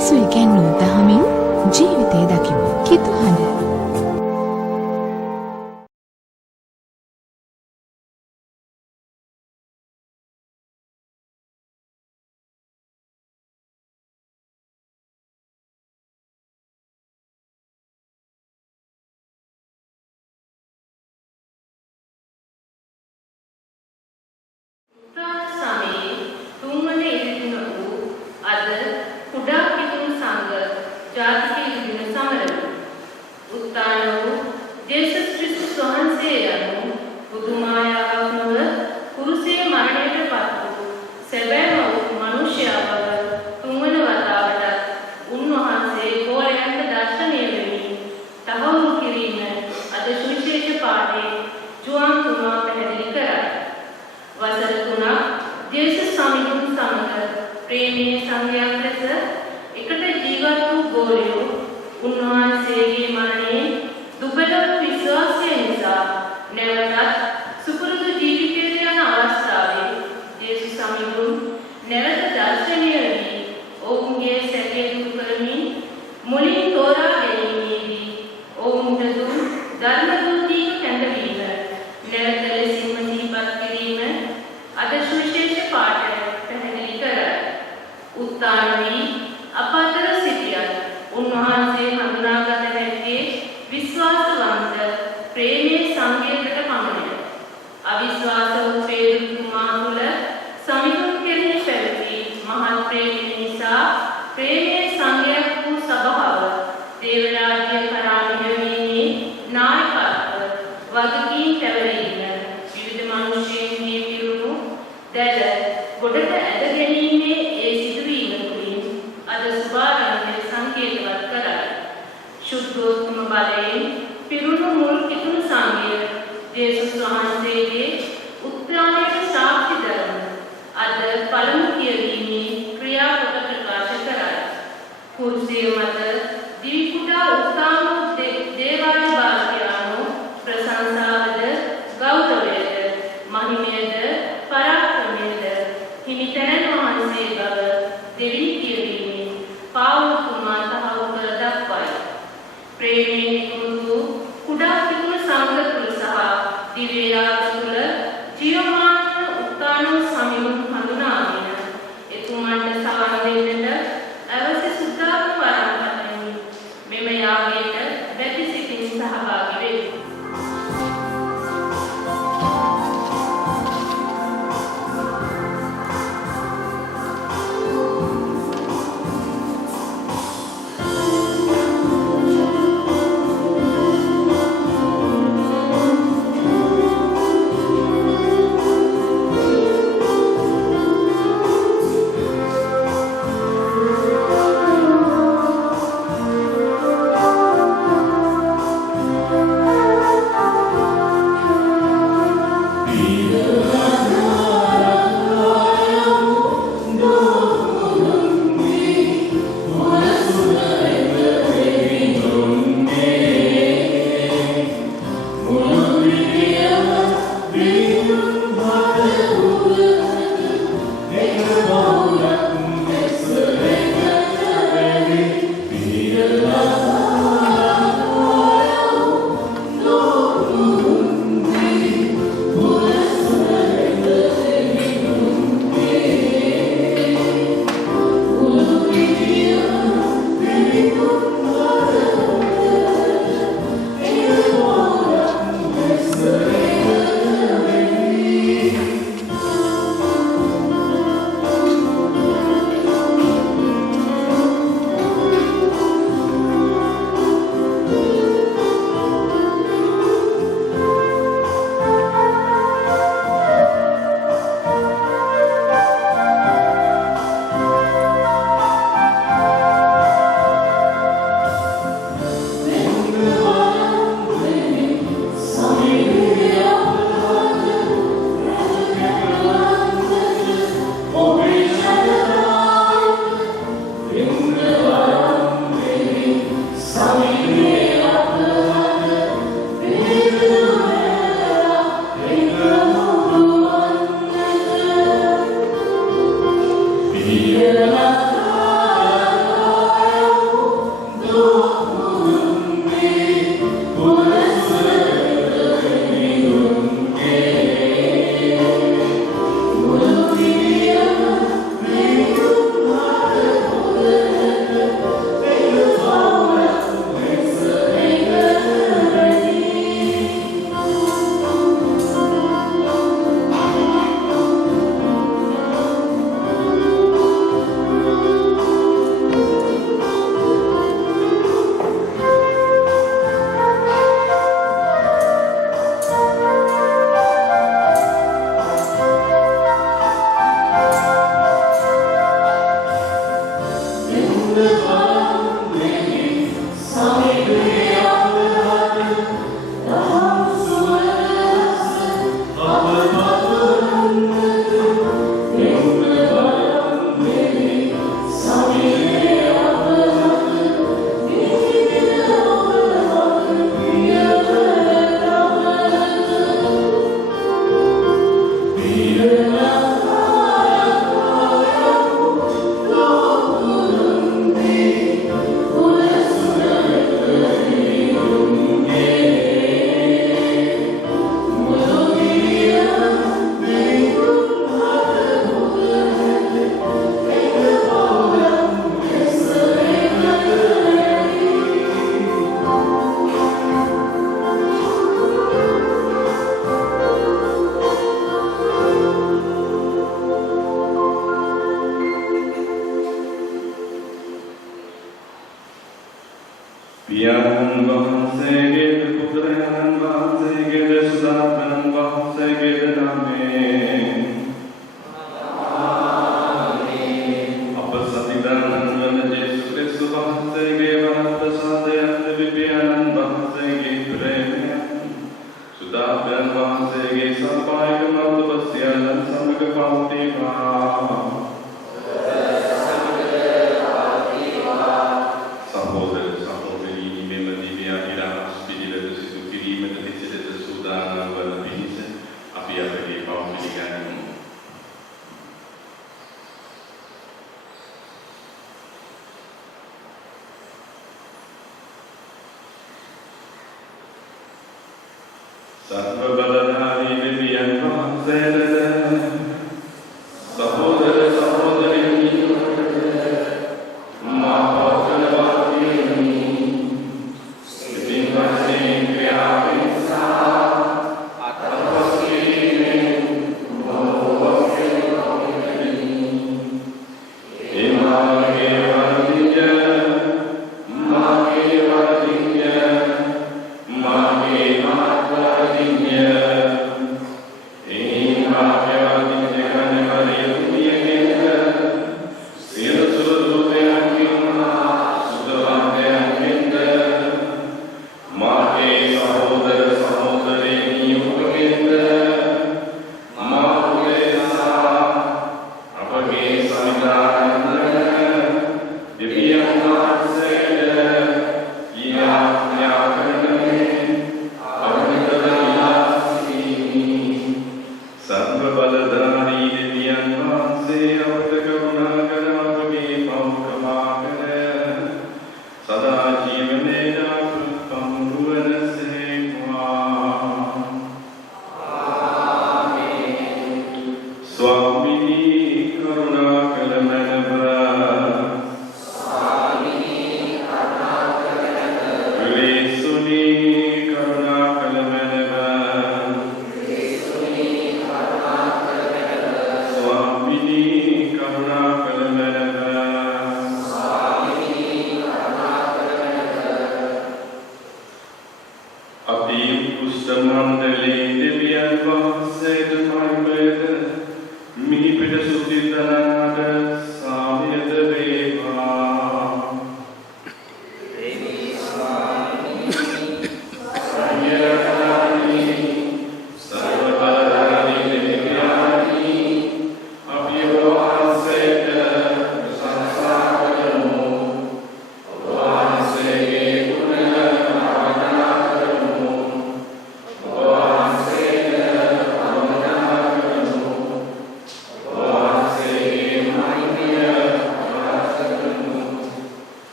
උන්වහන්සේ ඉගැන්වූ දහමින් ජීවිතය දකිමු. කිතුහඬ.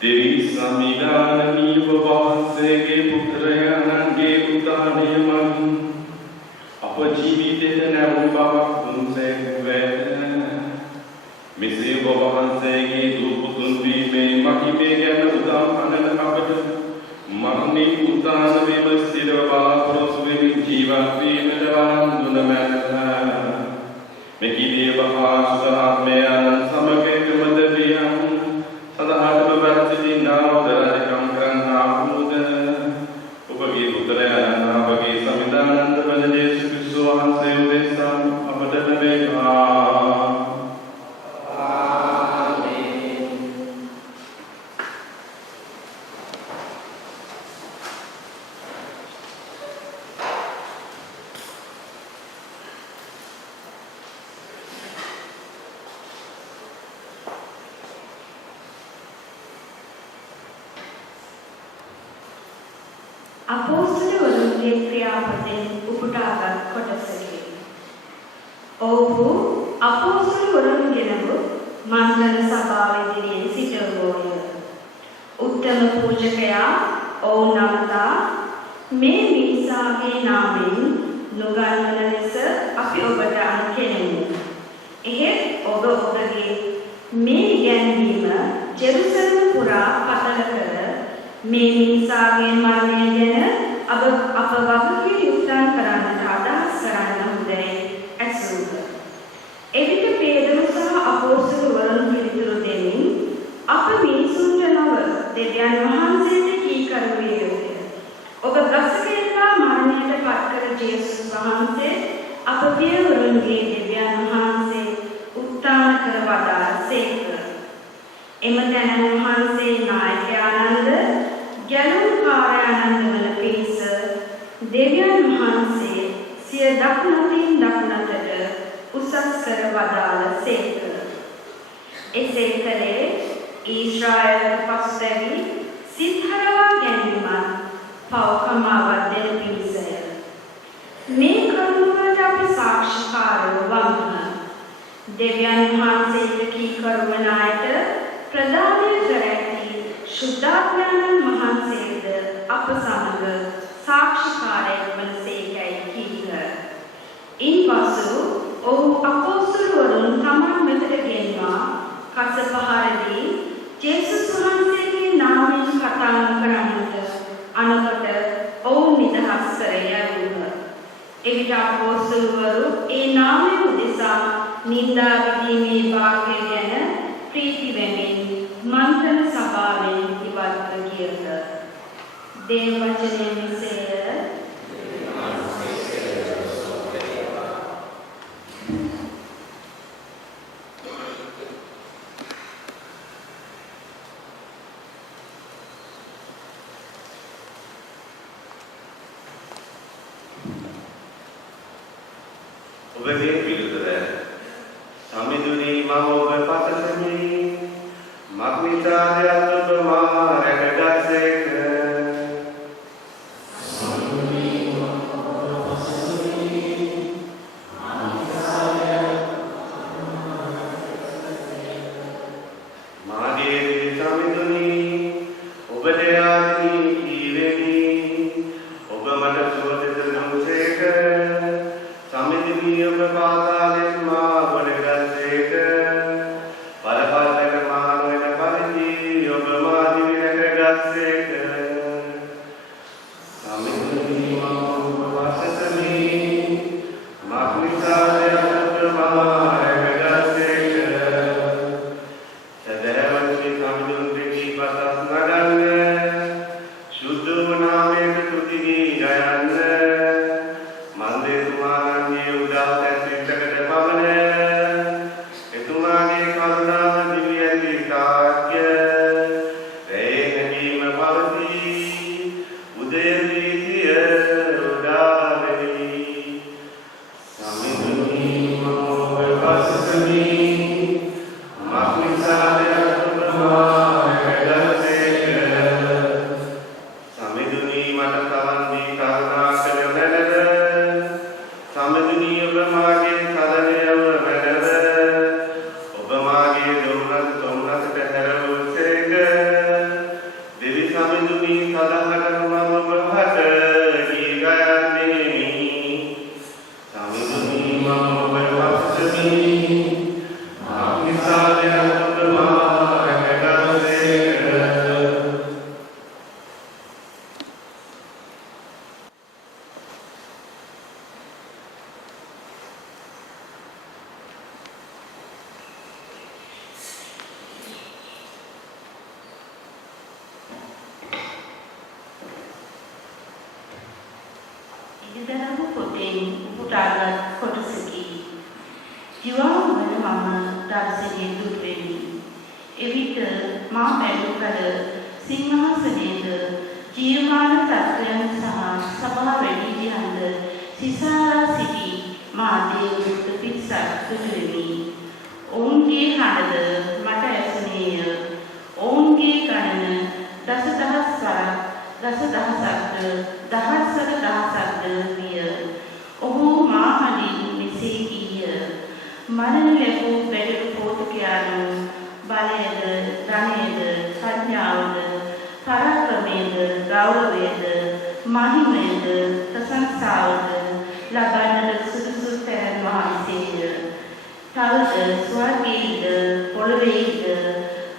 Devi Samidani Bhavasege Putrayanange Utanayamani Apa Jivitena Ubhava Kunsek Veda අපෝස්තලවරුන්ගේ ක්‍රියාපදයෙන් උපුටාගත් කොටසකි. ඔව්හු අපෝස්තලවරුන්ගෙනම මණ්ඩල සභාව ඉදිරියේ සිටවෝය. උත්තම පූජකයා ඔවුන් නමතා මේ මිනිසාගේ නාමයෙන් නොගන්වන ලෙස අපි ඔබට අනුකෙනෙමු. එහෙත් ඔබ ඔබගේ මේ ඉගැන්වීම ජෙරුසලම පුරා පතල කර මේ මිනිසාගේ මරණය ගැන අප වගකීම් යුක්තන් කරන්නට අදහස් කරන්න හොඳයි ඇසුරුද. එවිට පේදුරු සහ අපෝස්තලවරුන් පිළිතුරු දෙමින් අප මිනිසුන්ට නොව දෙවියන් වහන්සේට කීකරු විය යුතුය. ඔබ ගසකේලා මරණයට පත් කර ජේසුස් වහන්සේ අප පියවරුන්ගේ දෙවියන් වහන්සේ උත්ථාන කර වදාළසේක. එම දැනන් වහන්සේ නායකයානන්ද ගැලුම්කාරයානන්ද වන පිරිස දෙවියන් වහන්සේ සිය දකුණතින් දකුණතට උසස් කර වදාළසේක. එසේ කළේ ඊශ්‍රායල් පස්වැනි සිත්හරවා ගැනීමත් පවකමාවත් දෙන පිණිසය. මේ කරුණුවලට අපි සාක්ෂිකාරව වම්හ. දෙවියන් වහන්සේට කීකරු වන අයට ප්‍රදානය කර ඇති ශුද්ධාත්මයන් වහන්සේද අප සමග සාක්ෂිකාරයෙක් වනසේකැයි කීහ. ඉන්පසු ඔහු අපෝස්තලවරුන් තමන් වෙතට ගෙන්වා කසපහරදී ජේසුස් වහන්සේගේ නාමයෙන් කතා කරන්නට අනකොට ඔවුන් නිදහස් කර යවූහ. එවිට අපෝස්තලවරු ඒ නාමය උදෙසා නින්දා විදීමේ වාක්‍ය ගැන ප්‍රීති වෙමින් මන්ත්‍රණ සභාවෙන් ඉවත්ව ගියහ. දේව වචනය මෙසේය. ඔබගේ පිළිතුර සමිඳුනි මම ඔබ පතමි මක්නිසාද ඔබ මා රැකගත්සේක. මාගේ සමිඳුනි ඔබට ආදී කීවෙමි ඔබ මට සුවදෙස දුන්සේක. සමිඳුනි ඔබ පාතාලයෙන් මා ගොඩගත්සේක. බලපත්‍රක මා නොවන පරිදි ඔබ මා දිවි රැකගත්සේක. සමිඳුනි මම ඔබ පතමි මක්නිසාද ඔබ මා රැකගත්සේක. සදහවන්ති සමිඳුන් දෙවි පතස් නගන්න සුද්ධ නාමයක තුති ගයන්න මන්දේතුමාගේ උදා සැසිතකට පවන එතුමාගේ කරුණාව දිව්‍ය තාක්‍ය රේ නැගීම පවති උදේදී සිය උදා වෙවි. සමිඳුනි මම ඔබ පතමි මක්නිසාද ඔබ මා රැකගත්සේක. සමිඳුනි මට තවන් දී කරුණා කර නැනද සමිඳුනි ඔබ මාගේ සදනයව වැඩද ඔබ මාගේ දුම්නසට හැරවූසේක. දෙවි සමිඳුනි සදහකට මම ඔබ හට ගී ගයන්නෙමි. සමිඳුනි මම ඔබ පතමි මක්නිසාද ඔබ මා රැකගත්සේක. ඉදිදරවු පොතෙන් උපුටාගත් කොටසකි. ජීවම් වන මම දර්ශනයේ දුර්වෙමි. එවිට මා බැලූ කල සිංහාසනයේද ජීවමාන තත්ත්වයන් සහ සභා වැඩිහිටියන්ද සිසාරා සිටි මා දේවදූත පිරිසක් දුටුවෙමි. ඔවුන්ගේ හඬද මට ඇසුණේය. ඔවුන්ගේ ගණන දසදහස් වරක් දසදහසක්ද දහස්වර දහසක්ද විය. ඔහු මාහලින් මෙසේ කීය. මරණ ලැබූ බැටළු පෝතකයාණන් බලයද, ධනයද, ප්‍රඥාවද, පරාක්‍රමයද, ගෞරවයද, මහිමයද, ප්‍රශංසාවද ලබන්නට සුදුසු තැන් වහන්සේය. තවද ස්වර්ගයේද, පොළොවේද,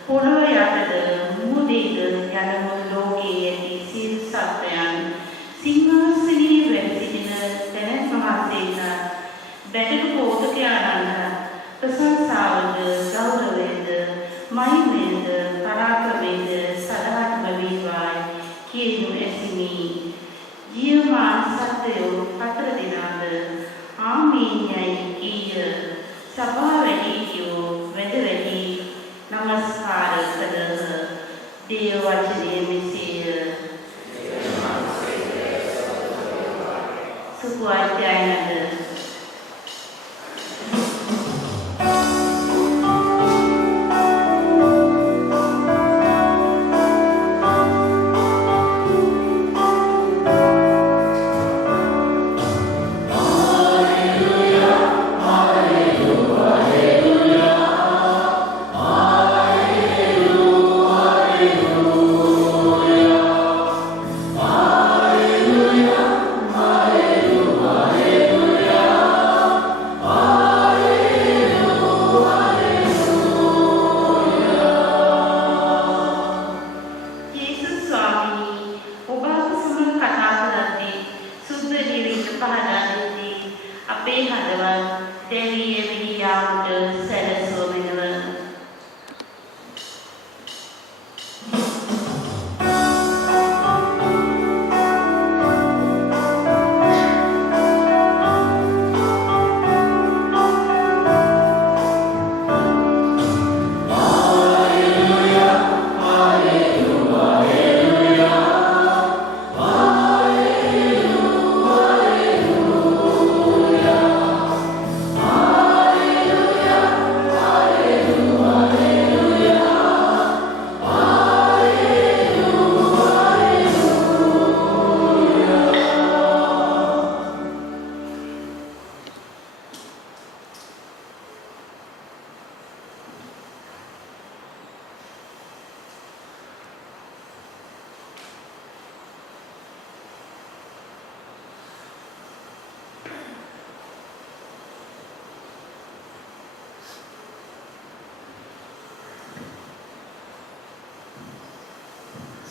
පොළොව යටද, මුහුදේද යන මුළු ලෝකයේ ඇති සියලු සත්වයන් සිංහාසනයේ වැඩ සිටින තැනැත් වහන්සේලා බැටළු පෝතකයාණන්ට ප්‍රශංසාවද, ගෞරවයද, මහිමයද, පරාක්‍රමයද සදාත්ම වේවායි කියනු ඇසිනි. ජීවමාන සත්වයෝ හතර දෙනාද ආමීන්යයි කීය. සභා වැඩිහිටියෝ වැඳ වැටි නමස්කාර කළහ. දේව වචනය මෙසේය. සුඛාත්යනද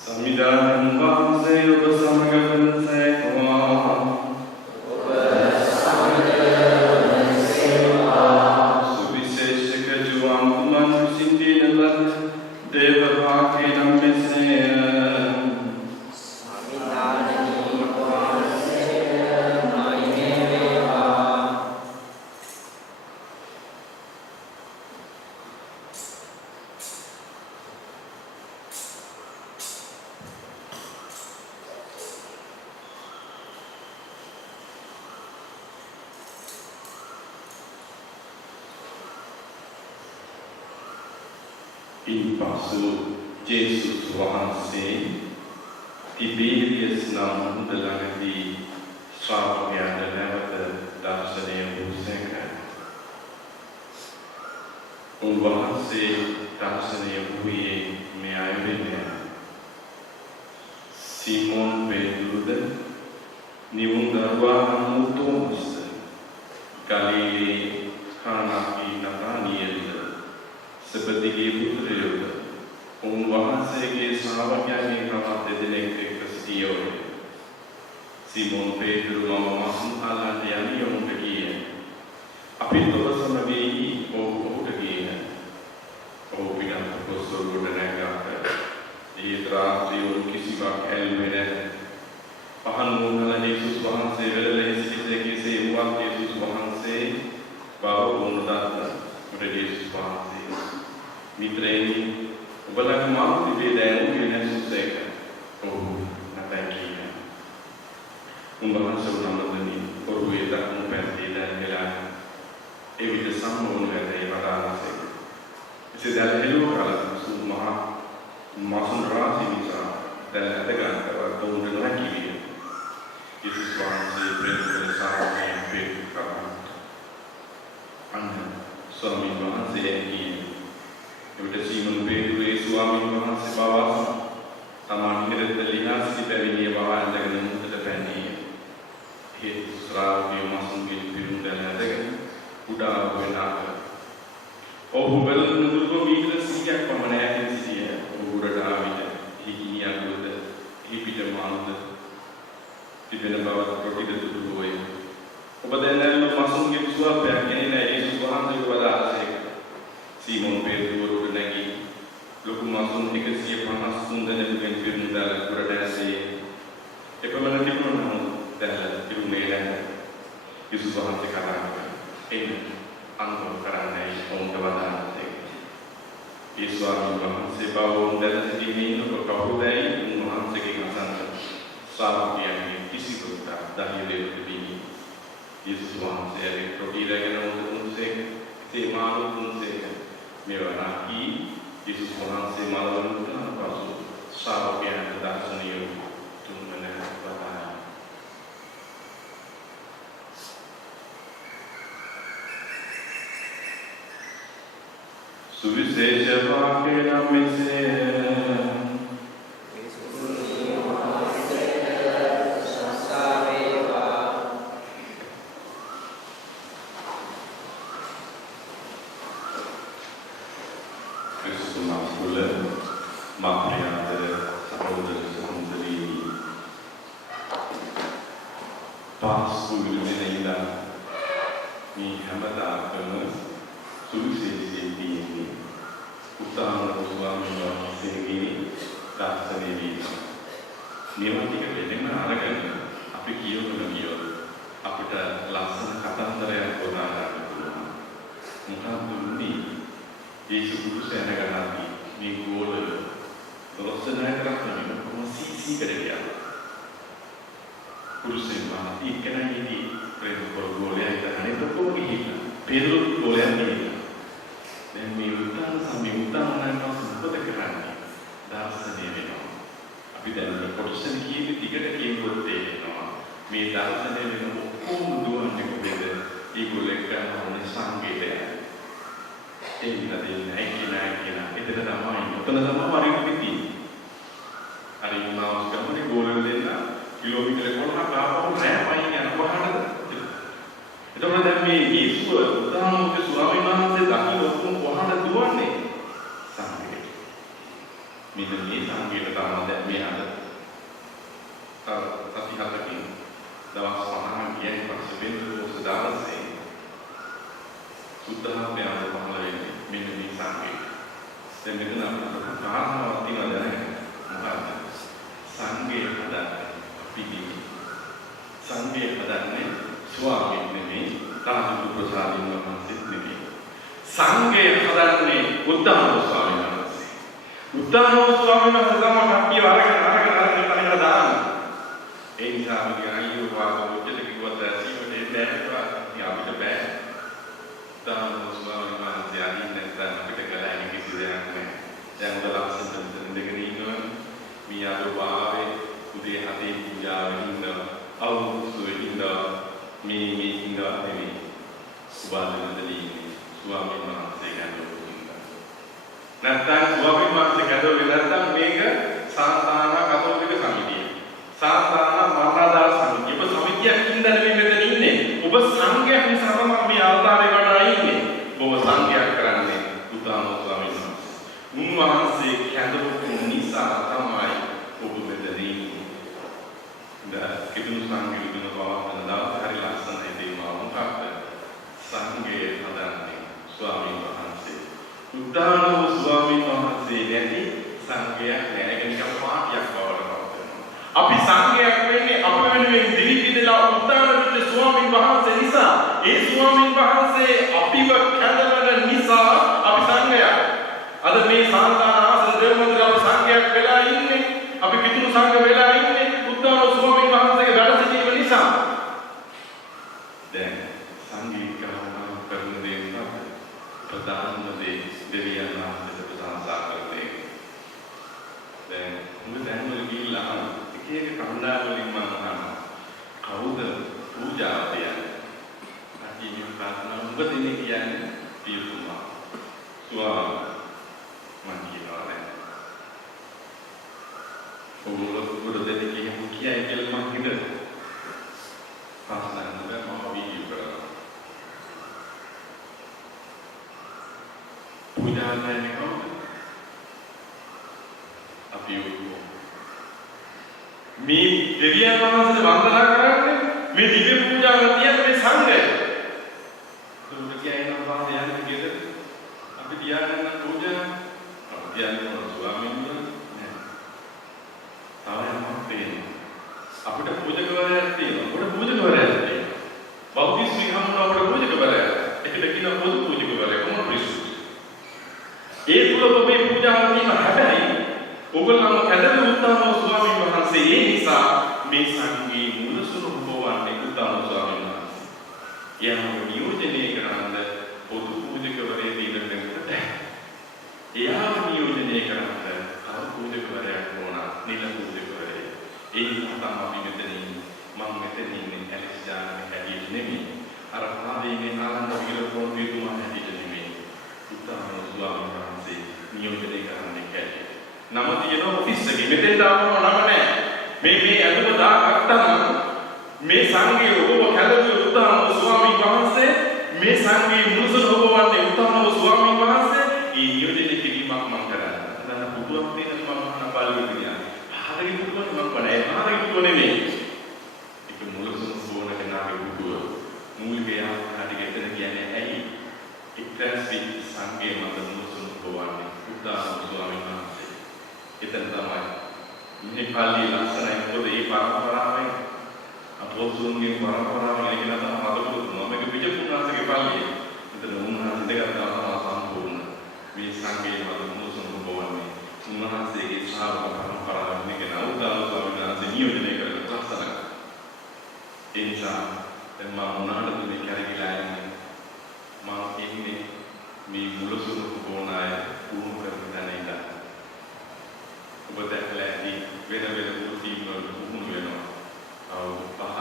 සම්විධානන් වහන්සේ ඔබ සමග වනසේකවා. ඔබ සමග වනසේකවා. සුවිශේෂක ජුවාන් කුමන් විසින් දීන ලද දේව භාග්‍ය නම් මෙසේය. ඉන්පසු ජේසුස් වහන්සේ තිබේරියස් නම් මුදලඟදී ශ්‍රාවකයන්ට නැවත දර්ශනය වූසේක. උන්වහන්සේ දර්ශනය වූයේ මේ අය වෙනුවෙන්. සිමෝන් පෙත්රුද, නිවුන් දරුවා වූ තෝමස්, ගලිලේ කානාපී නතානියෙල්, සෙබෙදේගේ පුත්‍රයෝද, උන්වහන්සේගේ ශ්‍රාවකයන්ගෙන් තවත් දෙදෙනෙක් එක්ක සිටියෝය. සිමෝන් පෙත්රු මහසුන්හලට යන්නේ කීය. අපිත් ඔබ සමග ඔහුට කීය. ඔහු පිටත් පොසොරුවට නැගගත්ත. ඒ රාත්‍රියේ කිසිවක් ඇල්මේ නැහැ. පහන් මොහොතල යේසුස් වහන්සේ වෙලෙහි සිටිසේ කීසේ වුවත් යේසුස් වහන්සේ බව වුණාද යේසුස් වහන්සේ මිත්‍රයනි ඔබලගේ මාර්ග දිවේ දැනුනේ නැසුසේක. ඔහු නැතකීය. උන්වහන්සේ උනන්දුනි ඔරුවේ දක්න පැත්තේ දැන්ගලා ඒ විද සම්මෝහන වෙතේ වඩානසේ. ඉතින් හෙළුව කලක් සුමහා මාසුන් රාජි නිසා දැන් අදගන්නවා දුන්න නැකිවිය. Yesus වහන්සේ ප්‍රේම සාරයෙන් පෙරට කරා. අන්න ස්වාමීන් වහන්සේ එවිට සීමොන් පේතුරේ ස්වාමීන් වහන්සේ බව තමන් ඉදිරියට ලියා සිටි පැවිදිය බව අඳගෙන මුහුදට පැනී ඒ ශ්‍රාවකයෝ මාසුන්ගේ පිරුම් දැන ඇදගෙන උඩා වෙනාක ඔහු බලන දුර්ග මීටර 100ක් පමණ ඈතින් සිටිය උඩට ආවිත හිගිනියක් උඩ හිපිට මානද තිබෙන බව ප්‍රතිද දුරුවේ ඔබ දැනන මාසුන්ගේ ස්වභාවය කියන්නේ යේසුස් වහන්සේ වදාළේ සීමොන් පේතුරු නැගී ලොකු මාසුන් 153 දෙනෙකුගෙන් පිරුම් දාලා උඩට ඇසේ එපමණ තිබුණා නම් දැන් පිරුමේ නැහැ යේසුස් වහන්සේ කතා කරා එන්න අනුව කරන්නේ ඔවුන්ට වදාළේ ඒ ස්වාමීන් වහන්සේ බවුන් දැන සිටීමේ ඉන්න කවුරුදයි උන්වහන්සේගේ අසන්න සාමීයන්ගේ කිසිදුක් දහිලේ තිබී යේසුස් වහන්සේ ප්‍රතිරගෙන උන්සේ තේමාරු උන්සේ මෙවනාකි යේසුස් වහන්සේ මාළවන්ට පසු සාමීයන්ට දර්ශනිය තුන්වන වදාළා सुविशेष वाक्य नमिसे Kristus makule makriate saudara saudari pasu ilmina mi hamada kena සුවිශේෂී උත්සාහන ස්වාමීන් වහන්සේගේ දාර්ශනික වීම. මේවා ටික දෙන්න අරගෙන අපි කියවන අපිට ලස්සන කතන්දරයක් ගොඩනගා ගන්න පුළුවන්. මොකක්ද උනේ? යේසුස් ක්‍රිස්තුස් යනගානදී මේ ගෝල රොස්සනා කරන්නේ කොහොම සීසී කරගෙන. කුරුසෙන් මාති කෙනෙක්ගේ ප්‍රේම ගෝලයක් ගන්නට කොහොමද හිටියේ? පෙරළු ගෝලයක් නෙමෙයි. දැන් මේ උත්තරන සම්මුතනනවා සම්පත කරන්නේ දාර්ශනික වෙනවා. අපි දැන් මේ කොටසෙන් කීප ටිකට කියනකොට තේරෙනවා මේ දාර්ශනික වෙන ඔක්කොම දුවන්නේ කොහෙද? ඒගොල්ලෝ කරන සංකේතය. ඒ විදිහට නැකිනා එතන තමයි උතන තමයි වරින් තියෙන්නේ. අර ඉන්නාස් ගමනේ ගෝලවල දෙන්න කිලෝමීටර 11ක් ආපහු රෑ පයින් යන කොහටද? එතකොට දැන් මේ යේසුව උදාහරණයක් ස්වාමීන් වහන්සේ දකින්න ඔක්කොම කොහොමද දුවන්නේ? සංකේත. මෙන්න මේ සංකේත තමයි දැන් මේ අද අතිහතකින් දවස් 5ක් ගියන් පස්සේ වෙන උසදාසේ සුද්ධාත්මය පහළ වෙන්නේ මෙන්න මේ සංකේත. දැන් මෙතන අපිට කාරණාවක් තියෙනවා දැනගන්න. මොකක්ද? සංකේත හදන්නේ පිළිවි. සංකේත හදන්නේ ස්වාමීන් නෙමෙයි තාතු ප්‍රසාදින් වහන්සේත් නෙමෙයි සංඝේ හදන්නේ උත්තම ස්වාමීන් වහන්සේ උත්තම ස්වාමීන් වහන්සේ තමයි කප්පිය වරගෙන තනිකර දාන්න ඒ නිසා අපි අයියෝ වාගොච්චට කිව්වත් සීමට එන්නේ අපිට බෑ උත්තම ස්වාමීන් වහන්සේ අදින්න නැත්නම් අපිට කලයි කිසි දෙයක් නෑ දැන් උද ලක්ෂණ දෙකකින් ඉන්නවා මේ ආරෝපාවේ උදේ 7 පූජාවෙන් ඉන්නවා අවුරුදු ඉන්නවා මේ ඉඳලා නෙමෙයි සුවාදනදලී ස්වාමීන් වහන්සේ ගැනීම. නැත්නම් ස්වාමීන් වහන්සේ ගැදවෙන්නේ නැත්නම් මේක සාන්තාන කතෝලික සමිතිය. සාන්තාන මරණාදාර සමිතිය. ඔබ සමිතියක් ඉඳලා නෙමෙයි මෙතන ඉන්නේ. ඔබ සංඝයක් නිසා තමයි මේ අවතාරේ වඩා ඉන්නේ. ඔබ සංඝයක් කරන්නේ උදාන ස්වාමීන් වහන්සේ. උන්වහන්සේ ගැදවපු නිසා තමයි ඔබ මෙතන ඉන්නේ. කිතුණු සංඝ විදින පවත්තන දාත හරි ලස්සනයි දේවා මොකක්ද සංඝයේ හදන්නේ ස්වාමීන් වහන්සේ උදාන ස්වාමීන් වහන්සේ නැති සංඝයක් නැහැ නිකන් පාටියක් බවට අපි සංඝයක් වෙන්නේ අප වෙනුවෙන් දිවිපිදලා උදාන වෙච්ච ස්වාමීන් වහන්සේ නිසා ඒ ස්වාමීන් වහන්සේ අපිව කැඳවන නිසා අපි සංඝයක් අද මේ සාන්තාන ආශ්‍රය දෙවමන්දිර අපි සංඝයක් වෙලා ඉන්නේ අපි කිතුණු සංඝ වෙලා ඉන්නේ උදාන ස්වාමීන් වහන්සේගේ වැඩ සිටීම නිසා දැන් සංගීතකරණ කරන දේ මොකක්ද? ප්‍රධානම දේ දෙවියන් වහන්සේට ප්‍රශංසා කරන්නේ. දැන් මුල දැන් වල ගිහිල්ලා එක එක කණ්ඩායම් වලින් මම අහනවා. පූජාව තියන්නේ. අපි මේ ප්‍රාර්ථනා ඔබ දෙන්නේ කියන්නේ පියතුමා. ස්වාමී මම කියනවා නෑ. ඔබ දෙන්නේ කියයි කියලා මම හිතනවා. ප්‍රාර්ථනා කරනවා මම වීඩියෝ කරනවා. පූජා කරන්නේ කොහොමද? අපි මේ දෙවියන් වහන්සේට වන්දනා කරන්නේ මේ දිව්‍ය පූජාව තියන මේ සංඝය. දුක කියනවා වාගේ යන්නේ කියද? අපි තියන්න පූජා අපි තියන්න ස්වාමීන් වහන්සේ නෑ. තාම තේරෙනවා. අපිට පූජකවරයෙක් තියෙනවා. අපිට පූජකවරයෙක් තියෙනවා. බෞද්ධ ස්මිහම්න අපිට පූජකවරයෙක්. ඒකට කියන පොදු පූජකවරයෙක් කොහොමද ප්‍රිසුත්. ඒ තුල මේ පූජාව තියෙන හැබැයි ඔගොල්ලන්ම කැදෙන උත්තම ස්වාමීන් වහන්සේ ඒ නිසා මේ සංඝයේ මුලසුණු බවන්නේ උත්තම ස්වාමීන් වහන්සේ. යම් නියෝජනය කරන පොදු පූජකවරයෙක් දිනනකට එයාව නියෝජනය කරන කව පූජකවරයෙක් වුණ නිල පූජකවරයෙක්. ඒ නිසා තමයි මෙතනින් මම මෙතන ඉන්නේ ඇලෙක්සාන්ඩර් හැටියට නෙමෙයි. අර පාදයේ ආනන්ද විරෝධ පිටුමා හැටියට නෙමෙයි. උත්තම ස්වාමීන් වහන්සේ නියෝජනය කරන්නේ කැටි. නම තියෙන ඔෆිස් එකේ මෙතෙන් දාපුවම නම නැහැ. මේ ඇතුළ දාගත්තම මේ සංඝයේ ඔබව කැළවි උත්තම ස්වාමීන් වහන්සේ මේ සංඝයේ මුසුන ඔබවන්නේ උත්තම ස්වාමීන් වහන්සේ ඊ නියෝජනය කිරීමක් මම කරා. දැන් පුදුමක් තියෙන මම පාළුවේ ගියා. ආදරේ පුදුමක් මම කරා. ආදරේ පුදුම නෙමෙයි. ඒක මුලසුන සෝන කෙනාගේ පුදුම. මූලික යාත්‍රාට ගෙතන කියන්නේ ඇයි? එක්තරා සංඝයේ මත මුලසුන ඔබවන්නේ උත්තම ස්වාමීන් වහන්සේ. එතන තමයි මේ පාළි ලක්ෂණය මොකද මේ පරම්පරාවෙන් අපෝසුන්ගේ පරම්පරාවෙන් ඉගෙන ගන්න හදපු මේක විජයපුරාසගේ පාළිය. එතන උන්වහන්සේ දෙකක් තමයි සම්පූර්ණ මේ සංඝයේ මත මුසුන් බවන්නේ. උන්වහන්සේගේ ශ්‍රාවක පරම්පරාවෙන් ඉගෙන අවුරුදු ස්වාමීන් වහන්සේ නියෝජනය කරන ලක්ෂණ. ඒ නිසා දැන් මම උනාට මේ කැරකිලා යන්නේ මම ඉන්නේ මේ මුලසුන් බෝනාය පුහුණු කරන තැන ඉඳලා. ඔබ දැක්ලා ඇති වෙන මුස්ලිම් වල පුහුණු වෙනවා. පහ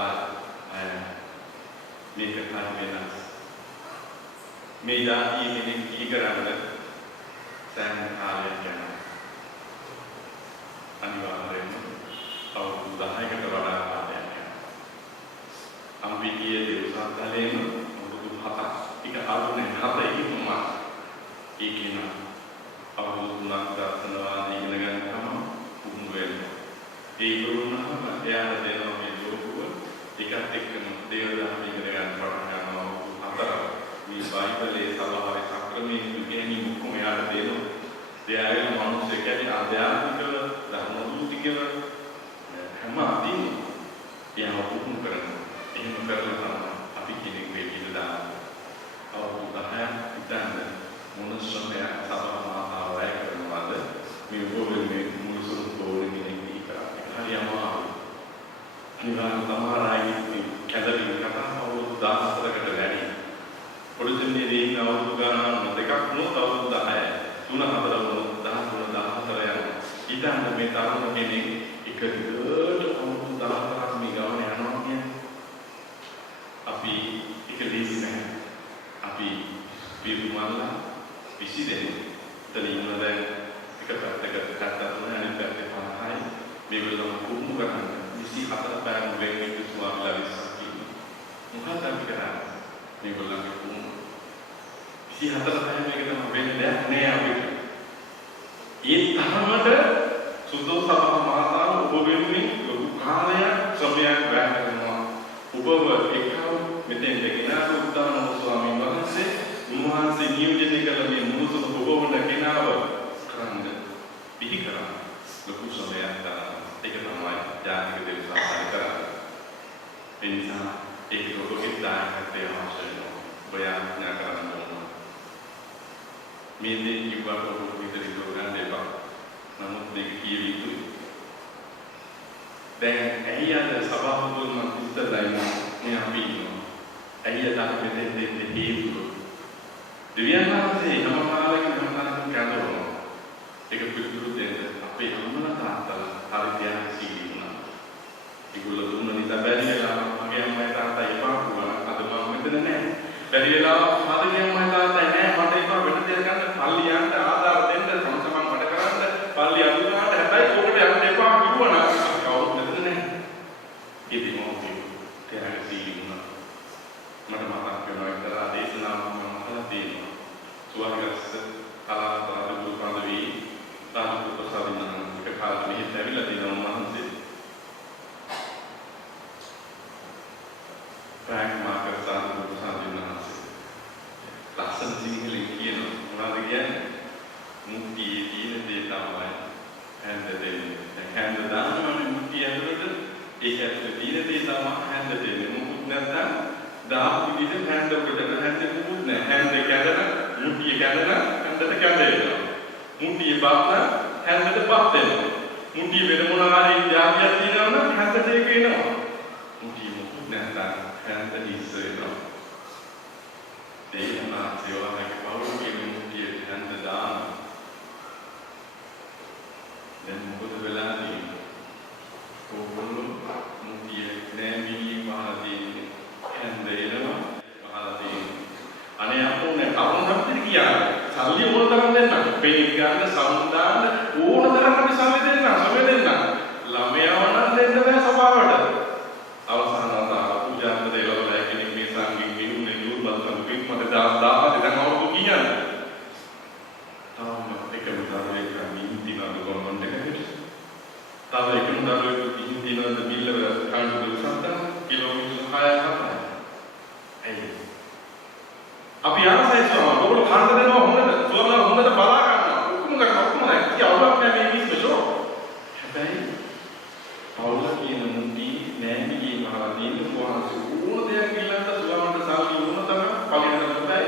මේක වෙනස්. මේ දාති කෙනෙක් කීකරන්න සෑම කාලයක් යනවා. අනිවාර්යයෙන්ම අවුරුදු 10කට වඩා කාලයක් යනවා. අම්බිකයේ දේවසාතලේම අවුරුදු 7ක්. ඒක ආවුනේ 7 ඉක්මවා. ඒකින අවුරුදු 3ක් දර්ශනවාදී ඉගෙන ගන්නකම පුහුණු වෙනවා. ඒ වුණාම එයාට දෙනවා මේ ලෝකුව එකත් එක්කම දේවදාන ඉගෙන ගන්න පටන් ගන්නවා. අතර මේ බයිබලයේ සලහාවේ සක්‍රමයේ ඉගෙනීම් ඔක්කොම එයාට දෙනවා. එයාගේ මනුස්ස කියන්නේ ආධ්‍යාත්මික ධර්මෝතිකව හැම අදින් එයාව පුහුණු කරනවා. එහෙම කරලා තමයි අපි කෙනෙක් වෙයි කියලා දානවා. අවුරුදු 10ක් ඉඳන් මොනසොමයා සබහා ආවය කරනවාද මේ පොළොවේ මුසුන් පොළොවේ ඉන්නේ කරා හරියම නිවාන තමරයි කැදලි කතා අවුරුදු 14කට වැඩි පොළොවේ ඉන්න අවුරුදු ගණන් දෙකක් නෝ අවුරුදු 10 3 4 13 14 යන ඊටම මේ තරුණ කෙනෙක් එක දිගට අවුරුදු 14ක් මේ ගමන යනවා කියන්නේ අපි එක ලීස් නැහැ අපි පිරුමල්ලා විසිදෙන තලියන දැන් එක පැත්තකට 73 අනිත් පැත්තේ 50යි මේගොල්ලෝ කුමුණු කරන්නේ 24 පැයක් වෙන්නේ ස්වාමීලා විශ්වාසී මොකක්ද අපි කරන්නේ මේගොල්ලන්ගේ කුමුණු 24 පැයක් මේක තමයි වෙන්නේ දෙයක් නෑ අපිට ඒ තරමට සුදෝ සබහ මාතාව ඔබ වෙනුවෙන් ලොකු කාලයක් සමයක් වැය කරනවා ඔබව එක්කව මෙතෙන් ගෙනාවු උත්තම ස්වාමීන් වහන්සේ උන්වහන්සේ නියෝජනය කළ මේ මුසුන් බොහෝමඩ කෙනාව කරන්න පිළි කරා ලොකු සමයක් ගන්න. ඒක තමයි ජාතික දේවසාසන කරන්නේ. ඒ නිසා ඒක ඔබගේ දායකත්වය අවශ්‍ය වෙනවා. බයඥා කරන්න ඕන. මේ දේ කිව්වට ඔබ විතරක් ගන්න එපා. නමුත් මේක කිය යුතුයි. දැන් ඇයි අද සභාවතුන් මම ඉස්සරලා මේ අපි ඉන්නවා. ඇයි අද මෙතෙන් දෙන්නේ හේතුව දෙවියන් වහන්සේ නම කාලයක මහානායක කැඳවනවා. ඒක පිළිතුරු දෙන්න අපේ අම්මලා තාත්තලා හරි ධ්‍යානශීලී වුණා. ඒගොල්ලෝ දුන්න නිසා බැරි වෙලා මගේ අම්මයි තාත්තා එපා බැරිලා හදගෙන මම තාත්තා නෑ මට ඒක වෙන දෙයක් ගන්න පල්ලියන්ට ආදාර දෙන්න සමසමන් වැඩ කරන්න පල්ලිය අඳුනට හැබැයි ඕකට යන්න එපා කිව්වනම් කවුරුත් නැද්ද නෑ ඉතින් මම කිව්වා තෑග්ගී වුණා මට මතක් වෙනවා එක්තරා දේශනාවක් මම අහලා තියෙනවා සුවර්ගස්ස කලාවතර දුකාදවි තාතු ප්‍රසාදින එක කාලෙ මෙහෙත් ඇවිල්ලා තියෙනවා මහන්සේ ප්‍රාක් මාකර් තාතු ප්‍රසාදින ලස්සන සිංහලෙන් කියනවා මොනවද කියන්නේ මුක්තියේ තියෙන දේ තමයි හැන්ද දෙන්නේ දැන් හැන්ද දානවනේ මුක්තිය ඇතුළට ඒක ඇතුළේ තියෙන දේ තමයි හැන්ද දෙන්නේ මුකුත් නැත්නම් දාපු විදිහට හැන්ද උඩට හැන්ද මුකුත් නැහැ හැන්ද කැඩන මුක්තිය කැඩන හැන්දට කැඩෙනවා මුක්තිය බාප්පා හැන්දට බාප් දෙනවා මුක්තිය වෙන මොනවා හරි යාගයක් තියෙනවා නම් හැන්දට ඒක එනවා මුක්තිය මුකුත් නැත්නම් හැන්ද හිස් වෙනවා දේහනා සේවාවක පෞරුකේ මුක්තිය හැන්ද දාන දැන් මොකද වෙලා තියෙන්නේ ඕගොල්ලෝ මුක්තිය නෑමිලි මහදී හැන්ද එනවා මහදී අනේ අපෝනේ කවුරුන්වත් කියන්නේ සල්ලි ඕන තරම් දෙන්න පෙණි ගන්න සමුදාන්න ඕන තරම් අපි සල්ලි දෙන්න ළමයාව නම් දෙන්න බෑ සභාවට අවසාන වතාව පූජා කරලා කෙනෙක් මේ සංගීත නිනුනේ නුරුබත් කරුපින් මට දාස් දැන් අවුරුදු කියන්නේ තාම එකම දරුවෙක් නිදිනවද ගොඩක් දෙකට තාම එකම දරුවෙක් නිදිනවද බිල්ල කාණ්ඩු සත්තා කිලෝමීටර් 6ක් ඇයි අපි ආසයිසම ඔයගොල්ලෝ කන්න දෙනවා හොඳට සුවලා හොඳට බලා ගන්න ඔක්කොම දැන් කියවලක් නෑ මේ මිනිස්සු හැබැයි පවුල කියන මුටි නෑමිගේ මහවදීන වහන්සේ ඕන දෙයක් ඊළඟට සුවමන්ට සල්ලි වුණ තමයි පලියන තමයි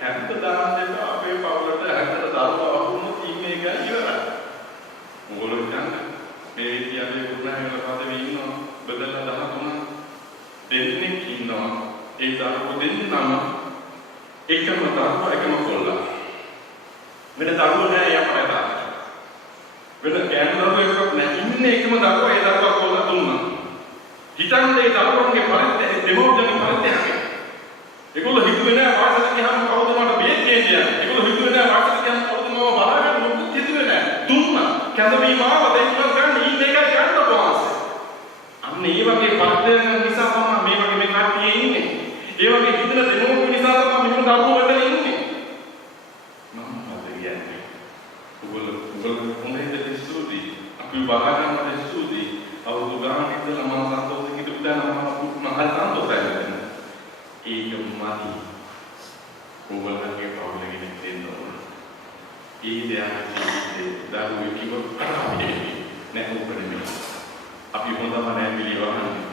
හැන්ද දාන දෙක අපේ පවුලට හැන්දට දරුවා වුණොත් ඉන්නේ එක ඉවරයි ඕගොල්ලෝ කියන්නේ මේ කියන්නේ පුරාණ පදවි ඉන්නවා බදලා 13 දෙන්නෙක් ඉන්නවා ඒ දරුවෝ දෙන්නම එකම දරුවා එකම කොල්ලා වෙන දරුවෝ නෑ යපරට වෙන ගෑනු දරුවෙක් නෑ ඉන්නේ එකම දරුවා ඒ දරුවා කොල්ලා දුන්නා හිතන්නේ ඒ දරුවන්ගේ පරිත්‍යාග දෙමෝපියන්ගේ පරිත්‍යාගය ඒගොල්ලෝ හිතුවේ නෑ වාසල ගියාම කවුද මට බේත් දෙන්නේ ඒගොල්ලෝ හිතුවේ නෑ වාසල ගියාම කවුද මම බලාගන්න මොකද හිතුවේ නෑ දුන්නා කැඳවීම ආව දැන් ඉවත් ගන්න ඉන්නේ එකයි ගන්න පොවාස අන්න ඒ වගේ පරිත්‍යාග නිසා තමයි මේ වගේ මේ කට්ටිය ඉන්නේ ඒ වගේ හිතන දෙමෝපිය නිසා තමයි මෙහෙම දරුවෝ වෙන්න ඉන්නේ මම මොකද කියන්නේ ඔයගොල්ලෝ කොහොමද ස්තුති අපි බලා ගන්නට ස්තුති අවුරුදු ගානක් ඉඳලා මම සතුටින් හිටපු මම හරි සතුටුයි ඒක මාති ඔයගොල්ලන්ගේ පවුලේ කෙනෙක් දෙන්න ඕන ඒ දෙයක් දරුවෝ කිව්ව නෑ උපරිම අපි හොඳම නෑ පිළිවහන්නේ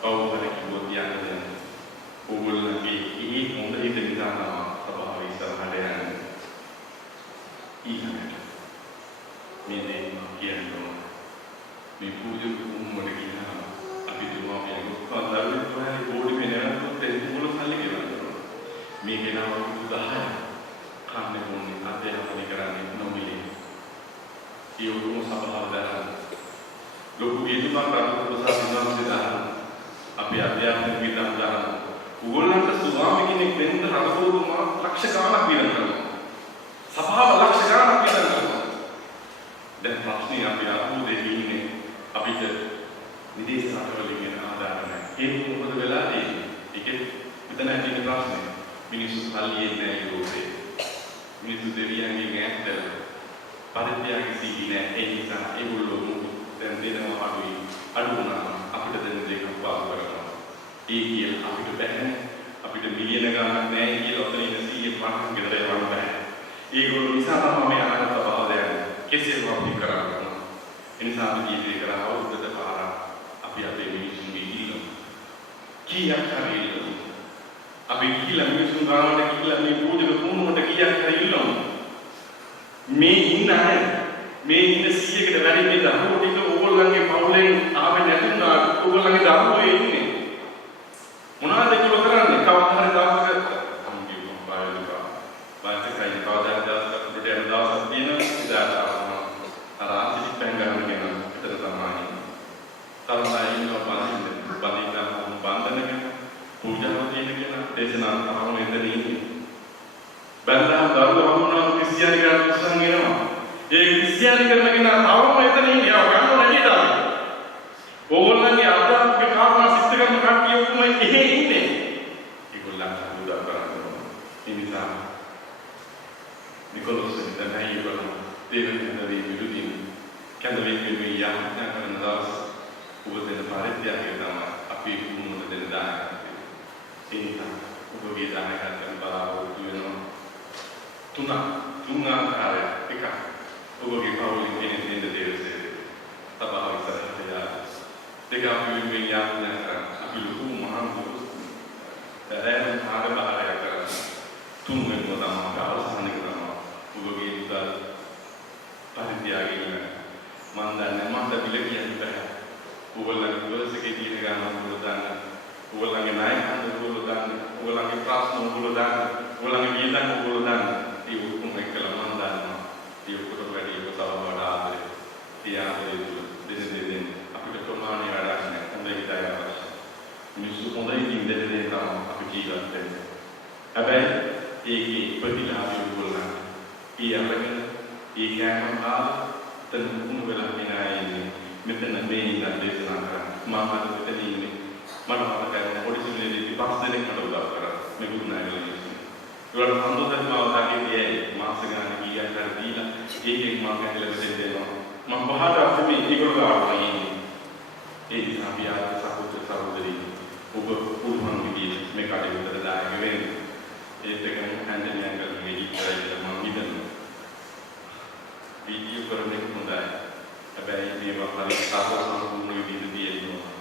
කවුරුහරි කිව්වොත් යන්නේ ඔයගොල්ලන්ගේ ඒ හොඳ හිත නිසා තමයි සබාව ඉස්සරහට යන්නේ ඊළඟට මේ දේ කියනවා මේ පූජා කුම්මඩ කියනවා අපි දුවා මේ උත්පාදවල ප්‍රහාරි බෝඩි වෙනකොට මුල සල්ලි ගෙවනවා මේ ගෙනාව 10 කන්නේ මොන්නේ අධ්‍යයනය කරන්නේ නොමිලේ ඒ උතුම් සබාව දාන ලොකු වේදිකාවක් ප්‍රසාදිනවා සිතා අපි අධ්‍යාපන විද්‍යාව දාන උගලන්ට ස්වාමි කෙනෙක් වෙන්න රටවලුමා ලක්ෂ ගාණක් වියදම් කරනවා සභාව ලක්ෂ ගාණක් වියදම් කරනවා දැන් ප්‍රශ්නේ අපි අහුවේ ඉන්නේ අපිට විදේශ රටවලින් එන ආදායම නැහැ ඒක මොකද වෙලා තියෙන්නේ ඒකෙත් මෙතන තියෙන ප්‍රශ්නේ මිනිස්සු සල්ලියෙන් නැහැ යුරෝපේ මිනිස්සු දෙවියන්ගෙන් ඈත් පරිත්‍යාග සීගි නැහැ ඒ නිසා ඒගොල්ලෝ දැන් දෙනවා අඩු වුණා අපිට දෙන්න දෙයක් පාස් කරනවා ඒ කිය අපිට බෑ අපිට මිලියන ගණනක් නැහැ කියලා ඔතන ඉන්න 150 ගෙදර යවන්න බෑ ඒගොල්ලෝ නිසා තමයි මේ අනාගත සභාව දැන්නේ කෙසේ වගේ කරන්නේ එනිසා අපි ජීවිතේ කරා අවුරුද්දට පාරක් අපි අපේ මිනිසුන්ගේ ඉල්ලමු කීයක් හරි ඉල්ලමු අපි කියලා මිනිසුන් ගානට කියලා මේ පූජක කුණුවට කීයක් හරි ඉල්ලමු මේ ඉන්න අය මේ ඉන්න 100කට වැඩි මේ දරුවෝ ටික ඕගොල්ලන්ගේ පවුලෙන් ආවේ නැතුණා ඕගොල්ලන්ගේ දරුවෝ ඉන්නේ මොනවද ඒගොල්ලෝ කරන්නේ කවදාවත් හරි දවසක අම්ගේ පායලුකා වාසිකයි කවදාවත් දවසක දෙයක් දවසක් තියෙනවා ඉදාට අර ආසික් පෙන් ගන්න කියන විතර තමයි තරමයි ඉන්නවා බඳින්න බඳින්න බඳිනක පූජාව තියෙන කියන දේශනා තමයි බැලුවාම දරුවෝ හම්බුනම ක්‍රිස්තියානි කරන්න උත්සාහ වෙනවා. ඒ ක්‍රිස්තියානි කරන කෙනා තවම එතන ඉන්නේ. ආව ගන්න නැගිට ආවේ. ඕගොල්ලන්ගේ ආධ්‍යාත්මික කාරණා සිද්ධ කරන කට්ටිය ඔක්කොම එහෙ ඉන්නේ. ඒගොල්ලන්ට උදව් කරනවා. ඒ නිසා නිකොලොස් වෙන ඒගොල්ලෝ දෙවියන්ගේ විරුද්ධින් කැඳවෙන්නේ යාඥා කරන දවස් උපදින පරිත්‍යාගය තමයි අපි මුමුණ දෙන දානක. ඒ නිසා ඔබගේ දානක ගන්න බලාපොරොත්තු වෙනවා. තුන ආකාරයක්. එක ඔබගේ පවුලේ කෙනෙක් දෙන්න දෙවිසේ තබාව ඉස්සරහට යා. දෙක අපි මේ යාඥා කරන අපි ලොකු මහා දැන් ආගමහරය කරන තුන් වෙනම තමයි අවසානික තමයි ඔබගේ උදා පරිත්‍යාගය මම දන්නේ මට බිල කියන්න බෑ. ඔයගොල්ලන්ගේ දවසකේ තියෙන ගාන ඔයගොල්ලෝ දාන්න. ඔයගොල්ලන්ගේ නායකයන් ඔයගොල්ලෝ දාන්න. ඔයගොල්ලන්ගේ ප්‍රශ්න ඔයගොල්ලෝ දාන්න. ඔයගොල්ලන්ගේ වියදම් ඔයගොල්ලෝ දාන්න. ඒ ඔක්කොම එකලා මම දන්නවා. ඒ ඔක්කොට වැඩි ඔබ තව වඩා ආදරේ. තියාදේ දෙන්න අපිට ප්‍රමාණය වැඩක් නැහැ. හොඳ හිතයි අවශ්‍යයි. මිනිස්සු හොඳයි ඉඳින්න දෙන්න අපි ජීවත් වෙන්නේ. හැබැයි ඒකේ ප්‍රතිලාභය ඔයගොල්ලන්. ඒ අරගෙන ඒ කෑම කාලා තනුකුණු වෙලා ඉන්නේ. මෙතන මේ ඉන්න දේශනා කරන්නේ. මම අද මෙතන ඉන්නේ. මම මතකයි පොඩි සුළුලේදී පස් දෙනෙක් මට උදව් කරා. මේ ගුණාගල ඉන්නේ. ඒවල සම්බෝධත්මාව තාකේ මාස ගාන කීයක් හරි දීලා ඒකෙන් මම ගැටලෙ දෙන්නවා. මම පහට අපි ඒගොල්ලෝ ආවා ඉන්නේ. ඒ නිසා අපි ආ සහෝදර සහෝදරී ඔබ පුළුවන් විදිහට මේ කටයුත්තට දායක වෙන්න. ඒත් එකම හැන්ඩලින් කරන්නේ ඉස්සරහින් මම හිතනවා. වීඩියෝ කරන්නේ හොඳයි. හැබැයි මේවා හරි සාධාරණ විදිහට තියෙනවා.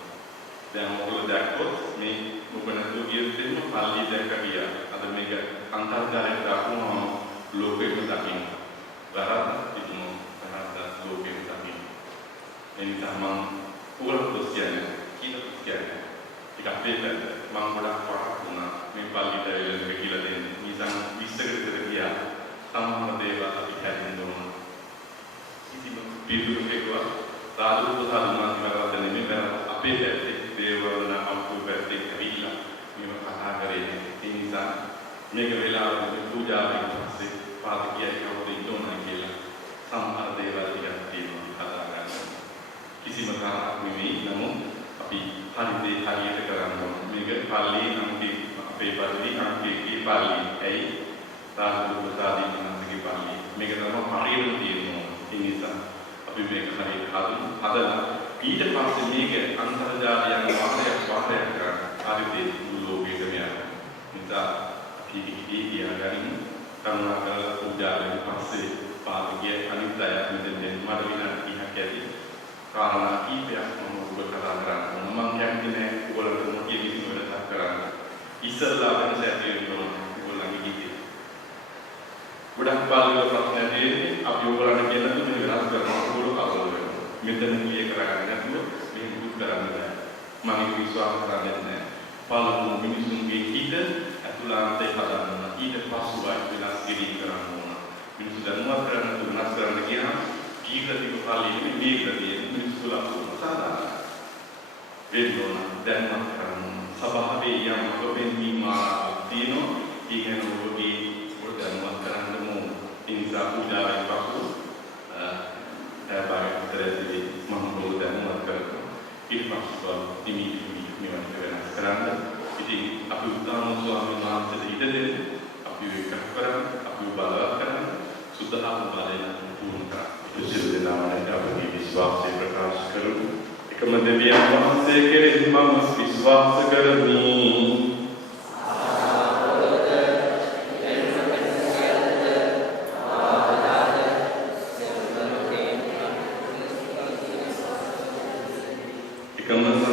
දැන් ඔයගොල්ලෝ දැක්කොත් මේ මොකනද කියද්දි පල්ලි දැක්ක ගියා. අද මේක අන්තර්ජාලයට දාපුවම ලෝකෙම දකින්න. වැරද්ද ඉක්මන වැරද්ද ලෝකෙම දකින්න. එනිසා මම ඔයගොල්ලෝ කියන්නේ ඒක අපේ පැත්ත මම ගොඩක් වරක් වුණා. මේ පල්ලිට ඇවිල්ලා කියලා දෙන්නේ. නිසං 20කට විතර ගියා. සම්මත දේවල් අපි හැදෙන්න ඕන. පිටුකේකවා සාධු සාධුමාන කරලා දෙන්නේ මේ අපේ පැත්තේ දේවවන අපේ පැත්තේ ඇවිල්ලා මේව කතා කරේ. ඒ නිසා මේක වෙලාවට පූජාවෙන් පස්සේ පාදකිය කවුද ඉන්නවද කියලා සම්මාන දේවල් ටිකක් තියෙනවා කතා කරන්න. කිසිම කාරණාවක් නෙමෙයි නමුත් අපි හරියට හරියට කරන්න ඕන. මේක පල්ලියේ නම් අපේ පල්ලියේ අංකයේ පල්ලිය. ඇයි සාධු සාධුමානගේ පල්ලිය. මේක තමයි හරියට තියෙනවා. ඒ නිසා අපි මේක හරියට හදලා ඊට පස්සේ මේක අන්තර්ජාලයෙන් වාරයක් කරන්න හරියට ලෝකෙටම යනවා. නිසා අපි ගියාගෙන කරුණාකර පූජාවෙන් පස්සේ පාදකිය අනිත් අය මෙතෙන් මට විනාඩි 30ක් ඇති කාරණා කීපයක් මම ඔබ කතා කරන්න මම කැමති නෑ ඔයගොල්ලෝ මොකද කිසිම වෙනසක් කරන්න. ඉස්සල්ලා වෙනස ඇති වෙනවා ඔයගොල්ලන්ගේ ගීතේ. ගොඩක් පාළුව ප්‍රශ්න තියෙන්නේ අපි ඔයගොල්ලන්ට කියන දේ වෙනස් කරනවා ඔයගොල්ලෝ කවුද වෙනවා. මෙතන කීය කරගන්න නැතුව මෙහෙම දුක් කරන්න බෑ. මම විශ්වාස කරන්නේ නැහැ. පාළුව මිනිසුන්ගේ හිත ඇතුළාන්තේ හදන්න ඊට පස්සුවයි වෙනස් කිරීම කරන්න ඕන. මිනිස්සු දැනුවත් කරන්න වෙනස් කරන්න කියනවා. ඊගතික පාළියේ මේ ගතිය මිනිස්සු ලක්ෂණ සාධාරණ. වෙනෝන දැනුවත් කරන්න සභාවේ යම් කොපෙන්දී මාර්ගයක් තියෙනවා. ඊගෙන ඔබගේ දැනුවත් කරන්න ඕන. ඒ නිසා පූජාවෙන් පසු බාහිරතරදී මම ඔබ දැනුවත් කරනවා. ඊට පස්සෙ ඉමිඩියට්ලි මේවට වෙනස් කරන්න. ඉතින් අපි උදාන ස්වාමීන් වහන්සේට ඉඩ දෙන්න. අපි ඒක කරමු. අපි බලවත් කරමු. සුද්ධාත්ම බලයෙන් පුරුදු කරමු. සියලු දෙනාට අපි විශ්වාසය ප්‍රකාශ කරමු. එකම දෙවියන් වහන්සේ කෙරෙහි මම විශ්වාස කරමි. Amen.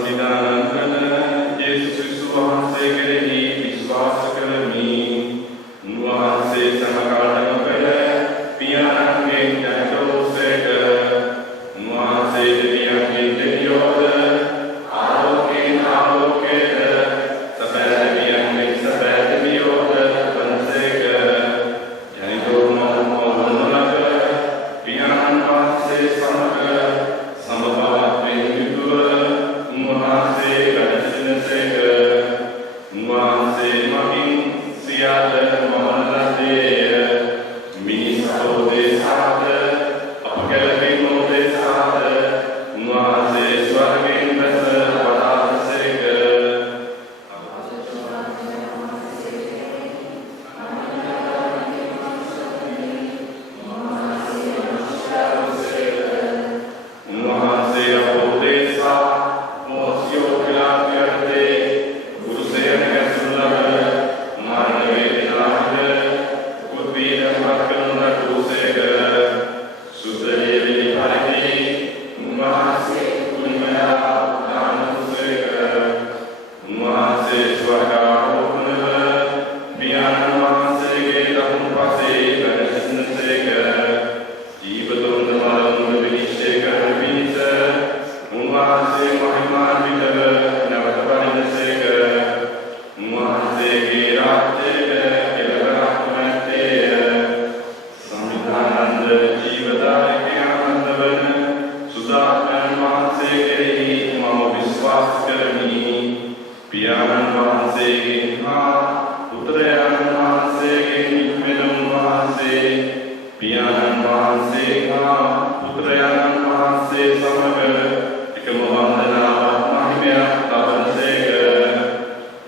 වහන්සේගෙන් හා පුත්‍රයන් වහන්සේගෙන් මෙලොව වහන්සේ පියාණන් වහන්සේ හා පුත්‍රයන් වහන්සේ සමග එකම වන්දනාවක් මහිමයක් ලබනසේක.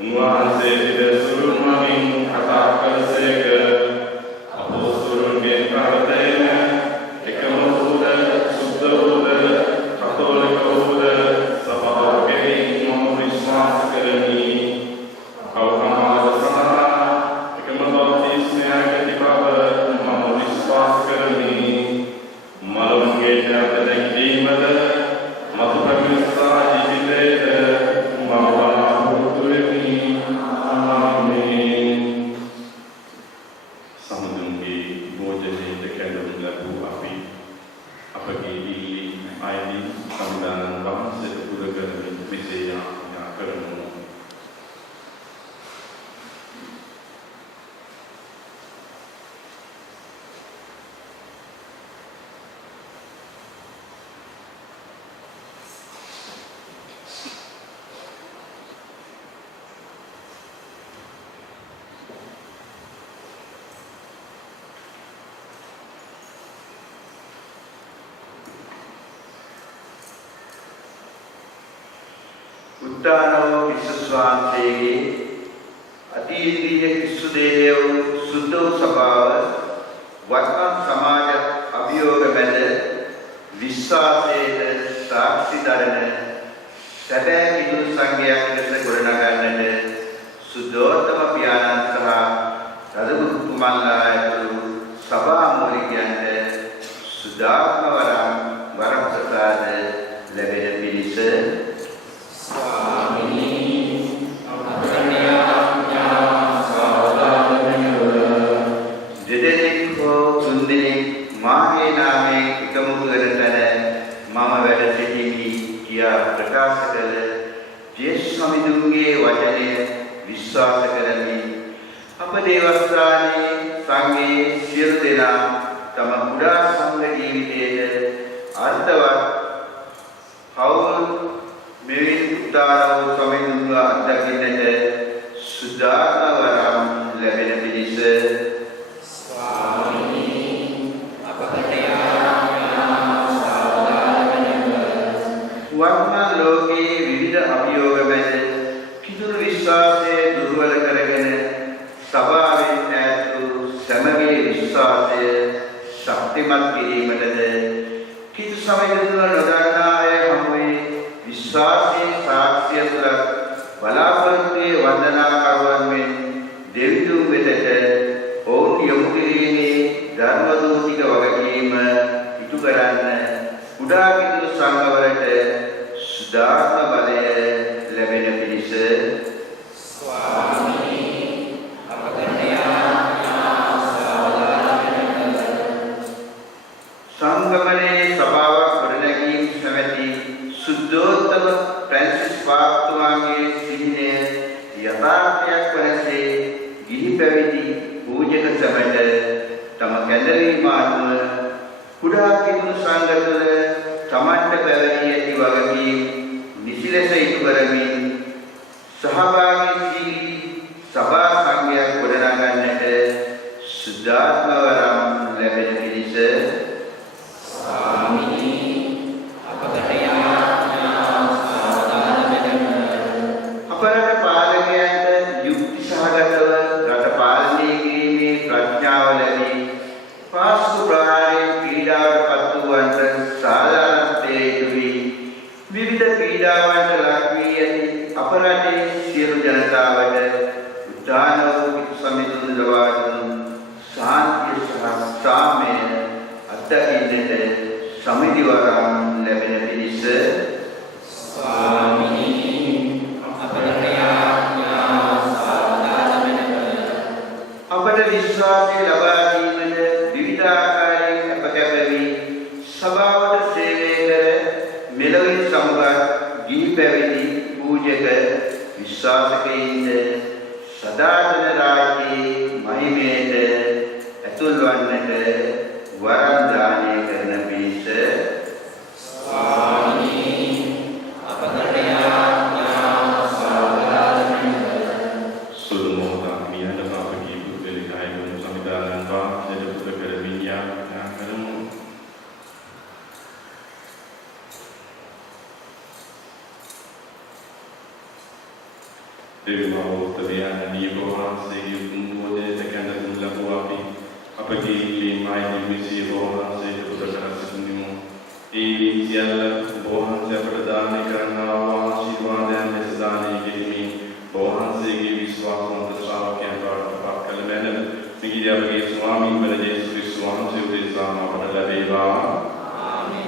උන්වහන්සේ සිදසුරුන් මගින් කතා කළසේක. අපොස්තලයන්ගේ ප්‍රාර්ථනය එකම වූද සුද්ධ වූද කතෝලික වූද සභාව කෙරෙහි මම විශ්වාස කරමි. කවුරුහම සඳහා එකම බෞද්ධිස්මයක් ඇති බව මම විශ්වාස කරමි. මලවන්ගේ ඥාත දැක්වීමද මතු ප්‍රමිස්සා ජීවිතේද මම බලාපොරොත්තු වෙමි. ආමේන්. සමුදුන්ගේ භෝජනයට කැඳවුම් ලැබූ අපි අපගේ දීලි අයදී සම්දානන් වහන්සේට පුද කරමින් මෙසේ යාඥා කරමු. උත්තානෝ විශ්වාසයේ අතීතීය කිසු දේව සුද්ධ ස්වභාව වර්තමාන සමාජ අභියෝග මැද විශ්වාසයේ සාක්ෂි දරන සැබෑ හිඳු සංඝයාක ලෙස ගොඩනගන්නට සුද්ධෝත්තම පියාණන් සහ රදගුරු කුමල්ලා ඇතුළු සභා මූලිකයන්ට සුදාත්ම වරම් ප්‍රසාද ලැබෙන පිණිස ප්‍රකාශ කළ ජේසුස් සමිඳුන්ගේ වචනය විශ්වාස කරමි. අප දේවස්ථානයේ සංඝයේ සියලු දෙනා තම කුඩා සංඝ ජීවිතයේ අර්ථවත් හවුල් මෙවැනි උදාර වූ සමිඳුන්ව අත්දකින්නට සුදාත්ම වරම් ලැබෙන පිණිස වර්තමාන ලෝකයේ විවිධ අභියෝග මැද කිතුරු විශ්වාසයේ දුර්වල කරගෙන සභාවෙන් ඈත් වූ සමගයේ විශ්වාසය ශක්තිමත් කිරීමටද කිතු සමිඳුන්ව නොදන්නා අය හමුවේ විශ්වාසයේ සාක්ෂිය තුළ බලාපොරොත්තුවේ වන්දනාකරුවන් මෙන් දෙවිඳුන් වෙතට ඔවුන් යොමු කිරීමේ ධර්ම දූතික වගකීම ඉටු කරන්න කුඩා කිතුරු සංඝවලට සුදාත්ම බලය ලැබෙන පිණිස සංගමනයේ සභාවක් ගොඩනැගීම සමැති සුද්ධෝත්තම ෆ්‍රැන්සිස් පාප්තුමාගේ සිහිනය යථාර්ථයක් වනසේ ගිහි පැවිදි පූජක සමට තම කැඳවීම අනුව කුඩා කිතුරු සංඝ තුළ තමන්ට පැවැදී ඇති වගකීම් නිසි ලෙස ඉටු කරමින් සහභාගී වී සභා සංඝයක් ගොඩනගන්නට සුදාත්ම වරම් ලැබෙන පිණිස අපරට පාලකයන්ට යුක්ති සහගතව රට පාලනය කිරීමේ ප්‍රඥාව ලැබී පාස්කු ප්‍රහාරයෙන් පීඩාවට පත් වූවන්ට සාධාරණත්වයේ ඉටු වී විවිධ පීඩාවන්ට ලක් වී ඇති අපරටේ සියලු ජනතාවට උදාන වූ කිතු සමිඳුන් ලබා දුන් ශාන්තිය සහ සාමය අත්දකින්නට සමිඳි වරම් ලැබෙන පිණිස අපට විශ්වාසය ලබා දීමට විවිධ ආකාරයෙන් අපකැප වී සභාවට සේවය කර මෙලොවින් සමුගත් ගිහි පැවිදි පූජක විශ්වාසකයින්ද සදාතන රාජ්‍යයේ මහිමයට ඇතුල් වන්නට වරම් දානය කරන පිණිස අපට දෙවියන් නියෝගවහන්සේගේ උන්වෝදයට කැඳවුම් ලැබුවා අපි අපගේ මේ මිසී වහන්සේට පුරකර සිටිනු ඒ සියල්ල වහන්සේ අපට දානය කරනවා ආශිර්වාදයන් ලෙස දානය කිරීමේ වහන්සේගේ විශ්වාසවන්ත ශ්‍රාවකයන් බවට පත් කළ මැන මිගිරි අපගේ ස්වාමීන් වහන්සේ යේසුස් ක්‍රිස්තුස් වහන්සේ උදෙසා අපට ලැබේවා ආමේන්.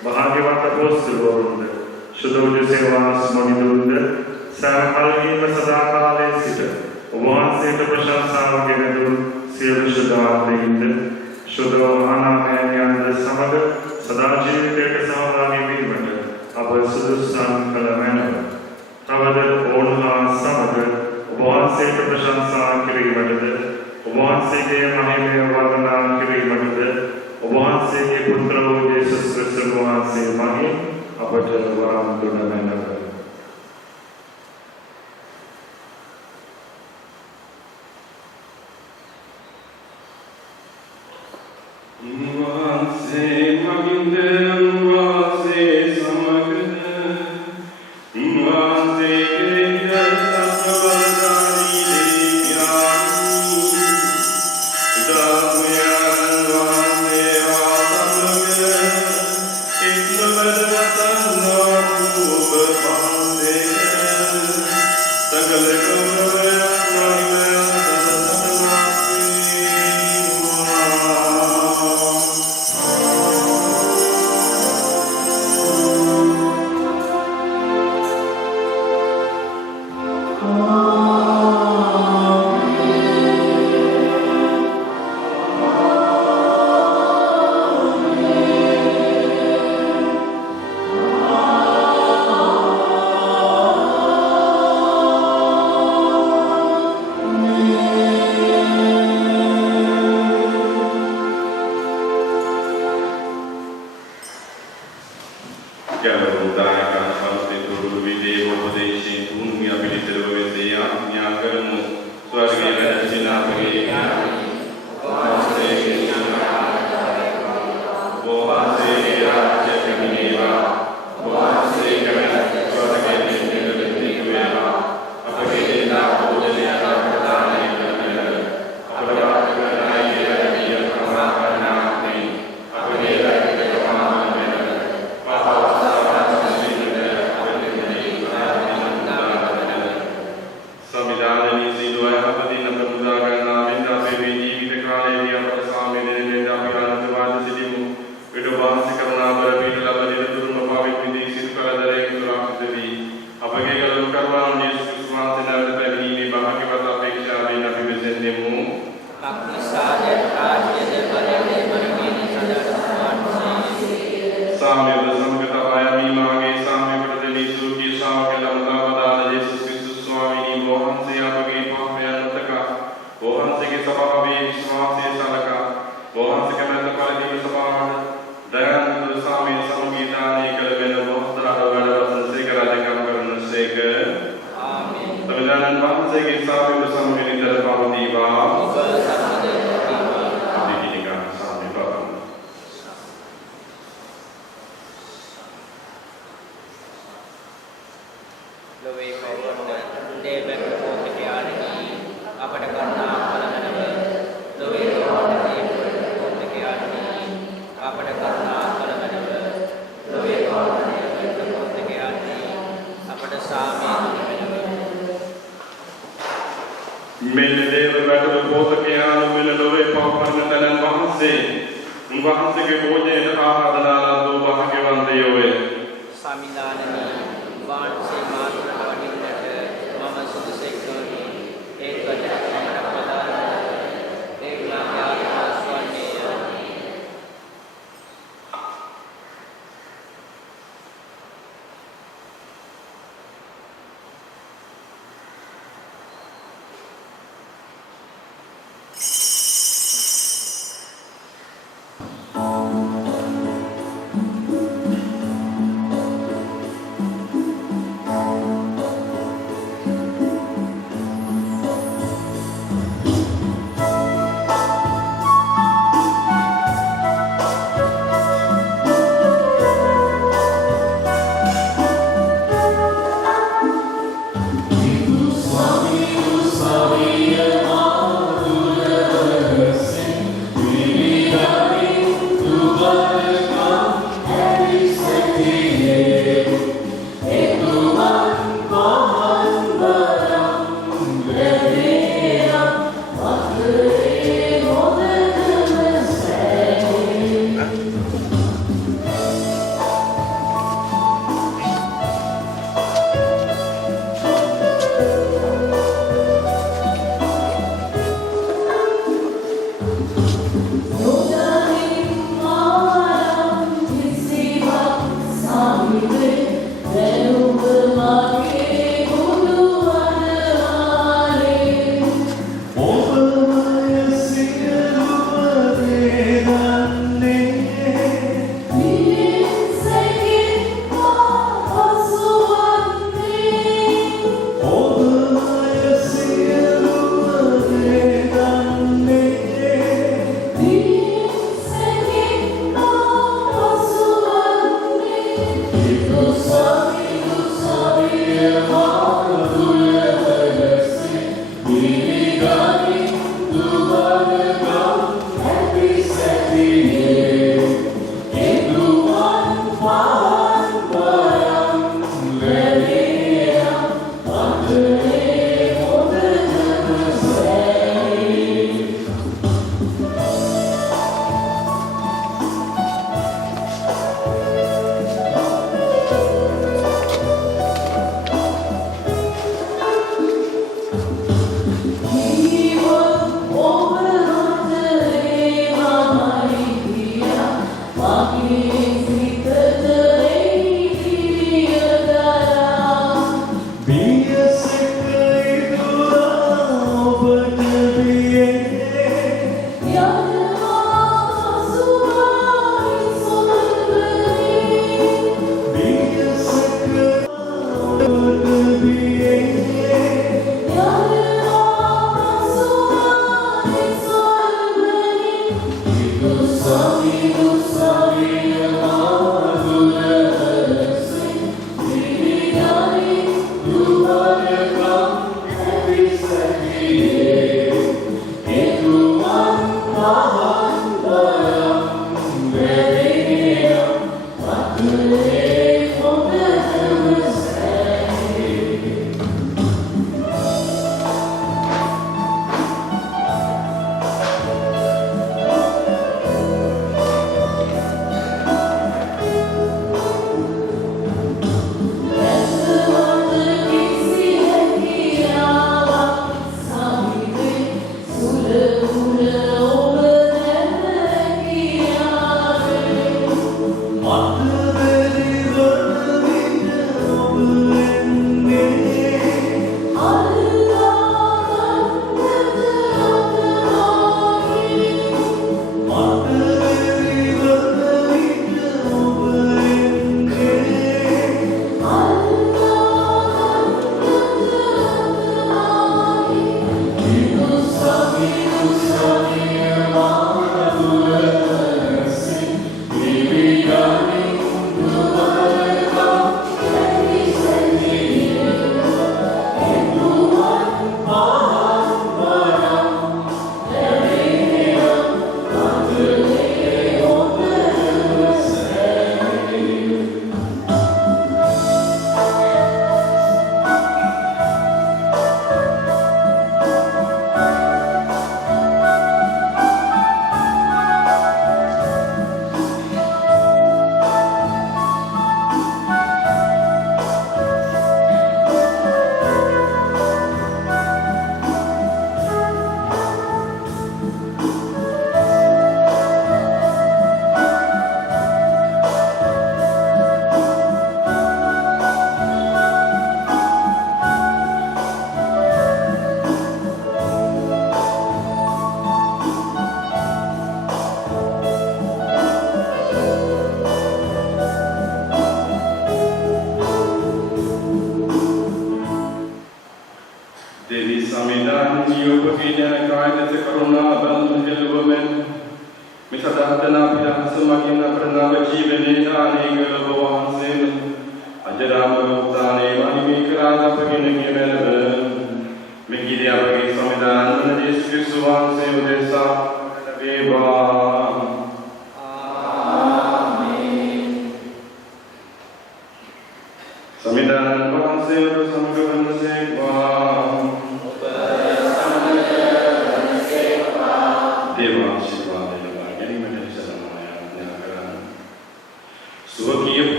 Bahagyavat Apostol Shudodya Sevas Monidunda වහන්සේට ප්‍රශංසා කිරීමටද ඔබ වහන්සේගේ මහිමය වර්ණනා කිරීමටද ඔබ වහන්සේගේ පුත්‍ර වූ යේසුස් ක්‍රිස්තුස් වහන්සේ මගින් අපට වරම් දුන මැනව.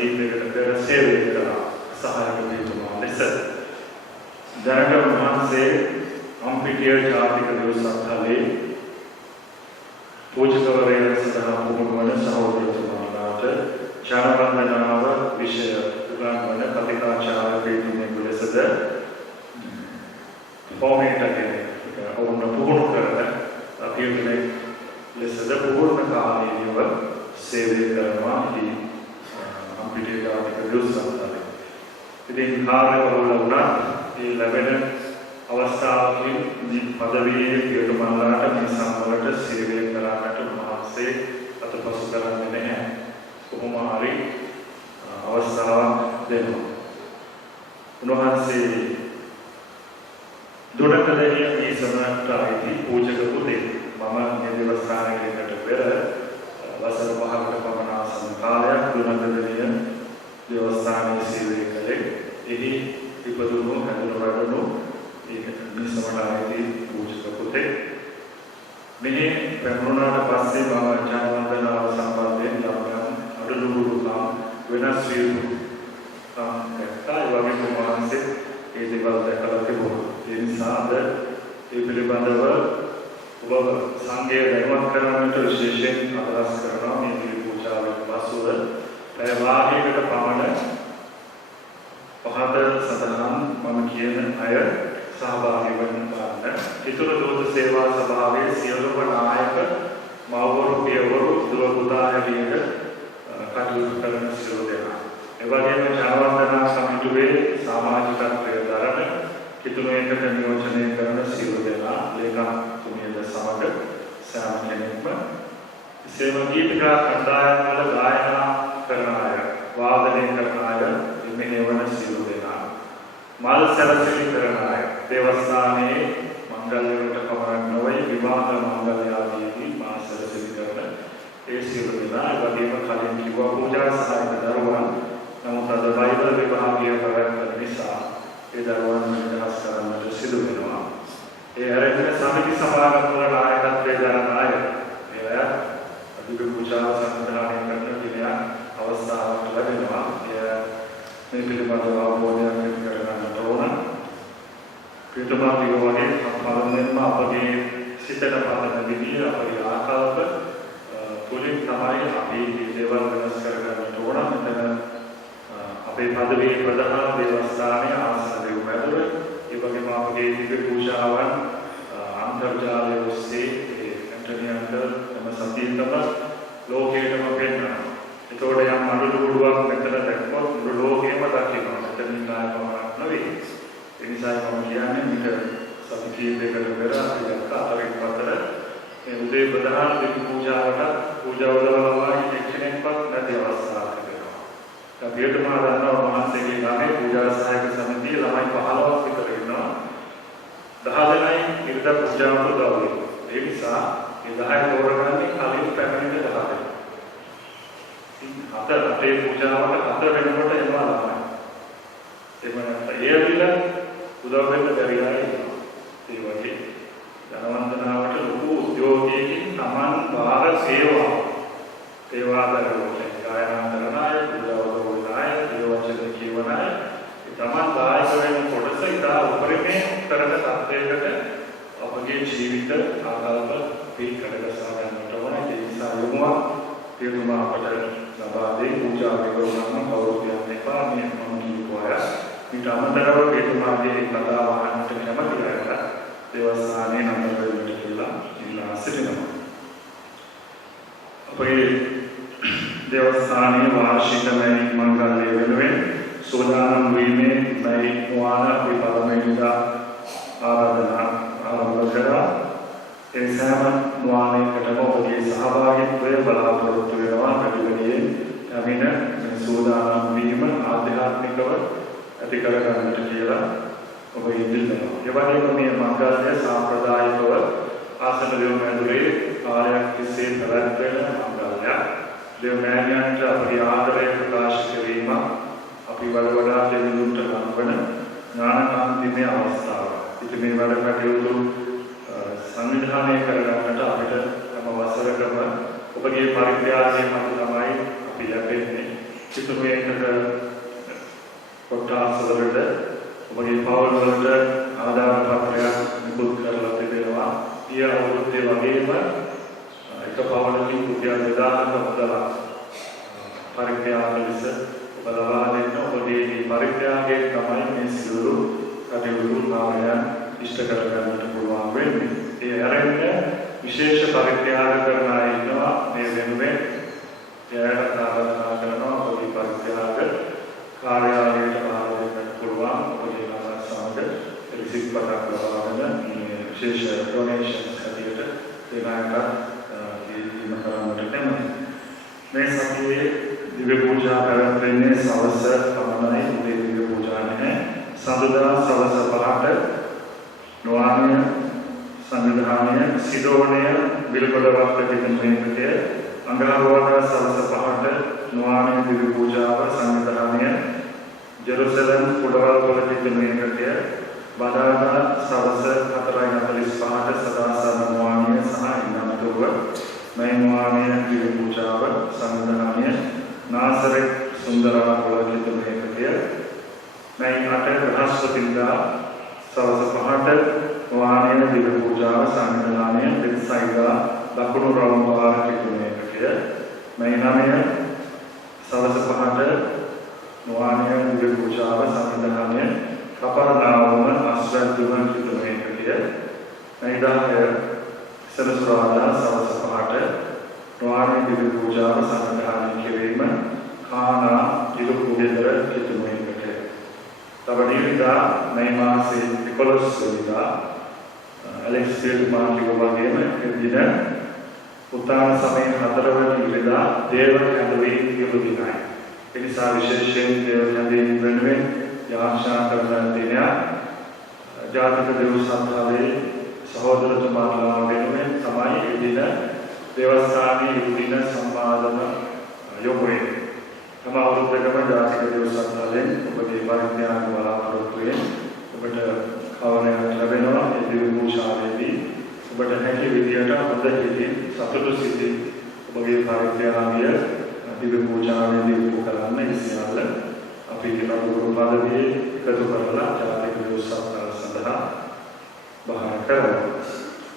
කීපයකට පෙර සේවය කළා සහායක වේතුමා ලෙස. දැනට උන්වහන්සේ අම්පිටිය ජාතික දවසක්හලේ පූජකවරයන් සඳහා පුහුණු වන සහෝදරතුමාලාට ජනවන්දනාව විෂය උගන්වන කතිකාචාර්ය වේතුමෙකු ලෙසද පොමේටගෙන ඔවුන් පුහුණු කරන අපියුනේ ලෙසද පුහුණු කාලීනව සේවය කරනවා ඉතින් අම්පිටිය ජාතික දවසක්හලේ. ඉතින් කාර්යවල වුණා ඒ ලැබෙන අවස්ථාවකින් පදවියේ පියතුමාලාට මේ සම්වලට සේවය කරන්නට උන්වහන්සේ අතපසු කරන්නේ නැහැ. කොහොම හරි අවස්ථාවක් දෙනවා. උන්වහන්සේ දුරකඩිය මේ සමනට අයිති පූජක පුතේ මම මේ දේවස්ථානයකට පෙර වසර 5කට පමණ ආසන්න කාලයක් දුරකඩිය දේවස්ථානයේ සේවය කළේ. එහි ඉපදුණු හැඳුනගන්නු ඒක නිසමඩායේදී පූජක පුතේ මෙහි පැමුණාට පස්සේ මම ජනවන්දනාව සම්බන්ධයෙන් යම් අඩලුරුකම් වෙනස් වීමු ඒ වගේම වහන්සේ ඒ දේවල් දැකලා තිබුණා. ඒ නිසා අද ඒ පිළිබඳව ඔබ සංඝය දැනුවත් කරන්නට විශේෂයෙන් අදහස් කරනවා. මේ පූජාවෙන් පසුව පැය වාරයකට පමණ පහත සඳහන් මම කියන අය සහභාගී වන ගන්න. ඊතර දෝෂ සේවා සභාවේ සියලුම නායක මවවරු පියවරු දුව පුතා හැටියට කටයුතු කරන සියලු දෙනා. ඒ වගේම ජනවන්දනා සමිතියේ සමාජිකත්වයේ දරන කිතුනේකට නියෝජනය කරන සියලු දෙනා ලේකම්තුමියද සමග සෑම කෙනෙක්ම සේව ගීතිකා කණ්ඩායම් වල ගායනා කරන අය වාදනය කරන අය මෙහෙවන සියලු දෙනා මල් සැලසිලි කරන අය දේවස්ථානයේ මංගල්‍යවලට පමණක් නොවේ විවාහ මංගල්‍ය ආදීදී මා සැලසිලි කරන ඒ සියලු දෙනා වගේම කලින් කිව්වා පූජා සහායක දරුවන් නමුත් අද බයිබල් විභාගය පැවැත්වෙන නිසා ඒ දරුවන් නිදහස් කරන්නට සිදු වෙනවා. ඒ ආරම්භන සමිති සමාගම් වල නායකත්වයේ දරන අය ඒ අය අධික පූජා සංවිධානය කරන දිනයක් අවස්ථාවක් ලැබෙනවා. මේ පිළිබඳව අවබෝධයක් ඇති කරගන්නට ඕන. පිටුමා වගේ පළමුවෙන්ම අපගේ සිතට පදන විදිය අපේ ආකල්ප තුලින් තමයි අපි මේ දේවල් වෙනස් කරගන්නට ඕන. මෙතන අපේ පදවියේ ප්‍රධාන දේවස්ථානයේ ආසන දෙව් මැදුර ඒ වගේම අපගේ දිව්‍ය පූජාවන් අන්තර්ජාලය ඔස්සේ ඉන්ටර්නෙට් තම සතියටම ලෝකයටම පෙන්වනවා. ඒතකොට යම් අනුලුඩුවක් මෙතන දැක්කොත් මුළු ලෝකෙම දකිනවා. මෙතන නිකායපමණක් නෙවෙයි. ඒ නිසා මම කියන්නේ මේක සති කීපයකට පෙර අපි දැක්ක අතරින් පතර මේ උදේ ප්‍රධාන දිව්‍ය පූජාවට පූජාවලවලා එක්කෙනෙක්වත් නැති අවස්ථාවක් තිබෙනවා. අපිටම දන්නවා මහන්සියගේ ළමයි පූජා සහායක සමිතිය ළමයි 15ක් විතර ඉන්නවා. 10 දෙනයි ඉරිදා පූජාවට උදව් වෙනවා. ඒ නිසා මේ 10 තෝරගන්නේ කලින් පැමිණෙන 10 දෙනා. අතර අපේ පූජාවට අතර වෙනකොට එනවා ළමයි. ඒ වෙනකොට ඒවිල උදව් වෙන්න බැරි අය ඉන්නවා. ඒ වගේ ජනවන්දනාවට ලොකු උද්‍යෝගයකින් Taman බාර සේවාව සේවාදරවල ගායනා කරන අය, පූජාවල වල අය, දේවචන කියවන අය, Taman දායක වෙන කොටස ඉතා උපරිමයෙන් කරන තත්ත්වයකට අපගේ ජීවිත ආකල්ප පිළිකඩගසා ගන්නට ඕන. ඒ නිසා යොමුවක් පියතුමා අපට ලබා දෙයි පූජා විවරණම කවුරුත් එපා මේ මම කියුවා. ඊට අමතරව පියතුමාගේ කතාව අහන්නට කැමති අයට දේවස්ථානයේ නතර වෙන්න කියලා ඉල්ලා සිටිනවා. අපේ දේවස්ථානයේ වාර්ෂික මැයි මංගල්‍ය වෙනුවෙන් සෝදානම් වීමේ මැයි මුවාන අපි පළමුවෙනිදා ආරාධනා ආරම්භ කරා. ඒ සෑම මුවානයකටම ඔබගේ සහභාගීත්වය බලාපොරොත්තු වෙනවා. කටුගනියේ යමින මේ සෝදානම් වීම ආධ්‍යාත්මිකව ඇති කරගන්නට කියලා ඔබ ඉල්ලනවා. ඒ වගේම මේ මංගල්‍ය සාම්ප්‍රදායිකව ආසන දේව මැදුරේ කාලයක් තිස්සේ පැවැත්වෙන මංගල්‍යයක්. දේව මෑණියන්ට අපගේ ආදරය ප්‍රකාශ කිරීම අපි වඩා දෙවිඳුන්ට ලංවන ඥානකාන්තිමය අවස්ථාවක්. ඉතින් මේ වැඩ කටයුතු සංවිධානය කරගන්නට අපිට තම වසරකම ඔබගේ පරිත්‍යාගය මත තමයි අපි ලැබෙන්නේ. චිතුමේක ලබා දෙන්න ඔබගේ මේ පරිත්‍යාගයෙන් තමයි මේ සියලු කටයුතු නාමයන් ඉෂ්ට කරගන්නට පුළුවන් වෙන්නේ. ඒ අරගෙන විශේෂ පරිත්‍යාග කරන අය ඉන්නවා මේ වෙනුවෙන් එයාට ආරාධනා කරනවා ඔබේ පරිත්‍යාග කාර්යාලයට බාර දෙන්නට පුළුවන්. ඔබගේ නම සමග රිසිප් පතක් ලබාගෙන මේ විශේෂ ඩොනේෂන්ස් හැටියට දෙනාට මේ සතියේ දිව්‍ය පූජා පැවැත්වෙන්නේ සවස් පමණයි. උදේ දිව්‍ය පූජා නැහැ. සඳුදා සවස් 5ට නොආමිය සංවිධානය සිඩෝනිය විල්කොඩවත්ත පිටුමේකය අඟහරුවාදා සවස් 5ට නොආමිය දිව්‍ය පූජාව සංවිධානය ජෙරුසලම් කුඩවල්පොළ පිටුමේකය බදාදා සවස් 4:45ට සදාසන නොආමිය සහ ඉන්නමතුව මේ නොආමිය දිව්‍ය පූජාව සංවිධානය නාසරෙත් සුන්දරාපොළ පිටුමේකය මේ 8 බ්‍රහස්පතින්දා සවස් 5ට නොආමිය දිව්‍ය පූජාව සංවිධානය පිටසයිදා දකුණු රවුම්පාර පිටුමේකය මේ 9 සවස් 5ට නොආමිය දිව්‍ය පූජාව සංවිධානය කපරනාවම අස්වැද්දුම පිටුමේකය මේ 10 සරසවාදා සවස් 5ට නොආමිය දිව්‍ය පූජාව සංවිධානය කිරීම කානා ඉලුකුගෙදර පිටුමේකය තවදීවිදා මේ මාසේ 11 වෙනිදා ඇලෙක්ස් ෆීල්ඩ්මාන් කිව්වාගේම එදින උත්තාන සමයේ 4 වෙනි ඉරිදා දේව කැඳවීම කියපු දිනයි. ඒ නිසා විශේෂයෙන් දේව කැඳවීම වෙනුවෙන් යාඥා කරන දිනය ජාතික දේව සභාවේ සහෝදරතුමාලා වෙනුවෙන් තමයි එදින දේවස්ථානයේ ඉදින සම්මාදන යොමු වෙන්නේ. තම අවුරුද්දකම ජාතික දේව සභාවෙන් ඔබගේ පරිත්‍යාග බලාපොරොත්තු වෙන ඔබට කවරයක් ලැබෙනවා. ඒ දිව්‍ය පූජාවේදී ඔබට හැකි විදියට හොඳ හිතින් සතුටු සිතින් ඔබගේ පරිත්‍යාගය දිව්‍ය පූජාවේදී උප කරන්න ඉස්සෙල්ල අපි කියන ගුරු පදවියේ එකතු කරලා ජාතික දේව සභාව සඳහා බහර කරනවා.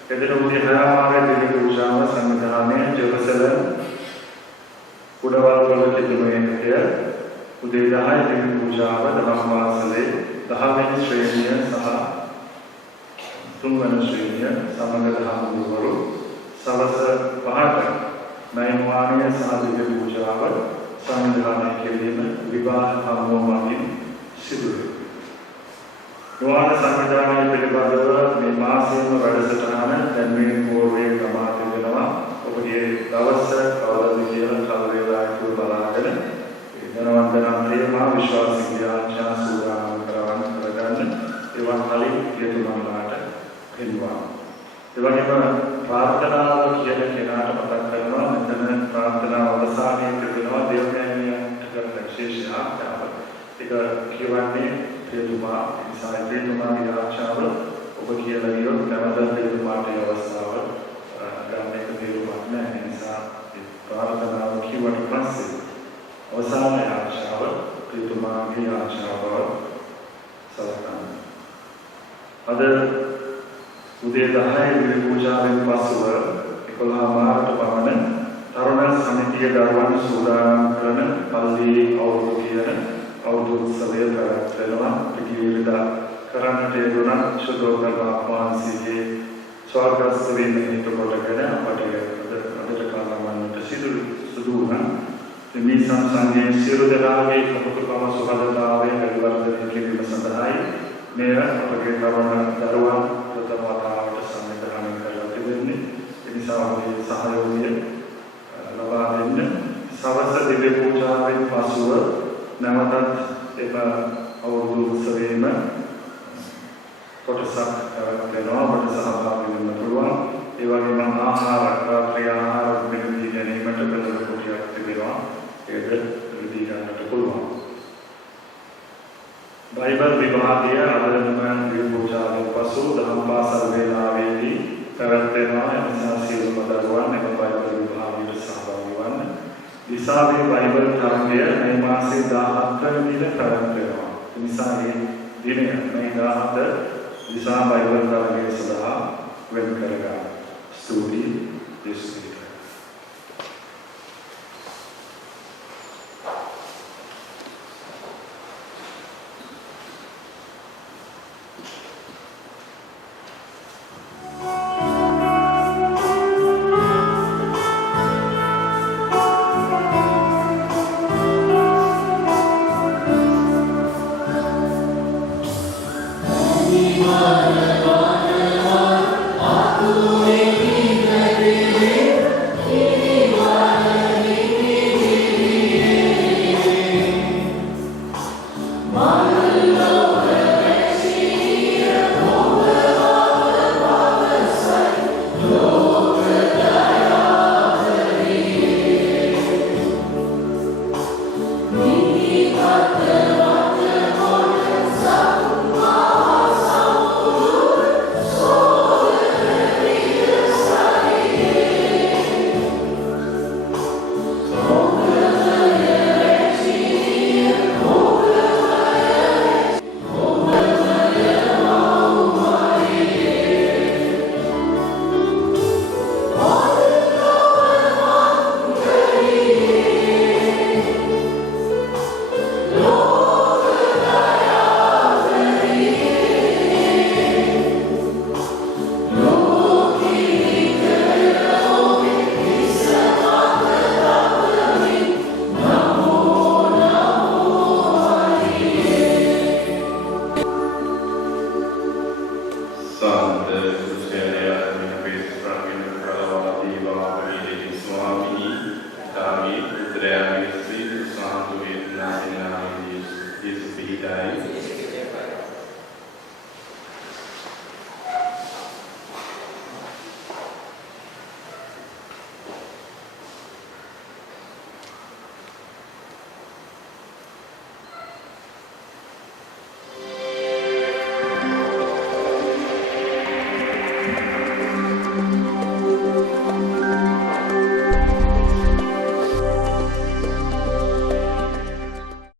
එදින උදේ 6 දිව්‍ය පූජාව සංවිධානයේ ජෙරුසලම් කුඩවල්පොළ පිටුමේකය උදේ 10 දිව්‍ය පූජාව දහම් වාසලේ 10 වෙනි ශ්‍රේණිය සහ 3 වෙනි ශ්‍රේණිය සමග දහම් ගුරුවරු සවස් 5ට නයමානිය සහ දිව්‍ය පූජාව සංවිධානය කිරීම විවාහ සම්මෝහණින් සිදු වේ. නොආන සංවිධානය පිළිබඳව මේ මාසයේම වැඩසටහන දැන් මේ පූර්වයේ ගමා තිබෙනවා. ඔබගේ දවස කවදාද කියලා කවරේලාට බලාගෙන ධනවන්තනා ප්‍රේමා විශ්වාසික යාඥා සූදානම් කරගන්න ඒවන් කලින් හේතුමන්ලාට පිළිවා. ඒ වගේම ප්‍රාර්ථනාව කියන කෙනාට මතක් කරනවා මෙතන ප්‍රාර්ථනාව අවසානයේ තිබෙනවා දේවයන්ට කරන විශේෂ ආචාර. ඒක කියවන්නේ හේතුමා ඉසයිතුමාගේ ආචාර ඔබ කියලා කියොත් නැවත හේතුමාට අවස්ථාව ගන්න එක තේරුමක් නැහැ. ඒ නිසා ප්‍රාර්ථනාව කියවට පස්සේ අවසාන ආශාව ප්‍රිතුමාගේ ආශාව සලකන්න. අද උදේ 10 දිවි පූජාවෙන් පසුව 11 මාර්ට පමණ තරුණ සමිතිය දරුවන් සූදානම් කරන පල්ලියේ අවුරුදු කියන අවුරුදු උත්සවය පැවැත්වෙනවා. පිටිවිරදා කරන්නට යෙදුණ ශුද්ධෝදක වහන්සේගේ ස්වර්ගස්ථ වීම හේතු කොටගෙන අපට අදට කාලවන්නට සිදු වුණා. මේ සංසංගයේ සියලු දෙනාගේ කපුටකම සුහදතාවයෙන් පරිවර්තනය කිරීම සඳහායි මේ අපගේ දරුවන් ප්‍රථම වතාවට සංවිධානය කරලා තිබෙන්නේ. ඒ නිසා ඔබේ සහයෝගය ලබා දෙන්න. සවස් දිව්‍ය පූජාවෙන් පසුව නැවතත් එම අවුරුදු උත්සවයේම කොටසක් කරනවා. ඔබට සහභාගී වෙන්න පුළුවන්. ඒ වගේම ආහාර රාත්‍රී ආහාර මෙලදී ගැනීමට බෙදලා කොටියක් තිබෙනවා. ඒක දී ගන්නට පුළුවන්. බයිබල් විභාගය අදම දිව්‍ය පූජාවෙන් පසු දහම් පාසල් වේලාවේදී පැවැත්වෙනවා. එනිසා සියලුම දරුවන් එම බයිබල් විභාගයට සහභාගී වන්න. දිසාවේ බයිබල් තරගය මේ මාසේ 17 වෙනි දින පැවැත්වෙනවා. එනිසා මේ දිනය මේ 17 දිසා බයිබල් තරගය සඳහා වෙන් කරගන්න. ස්තුතියි.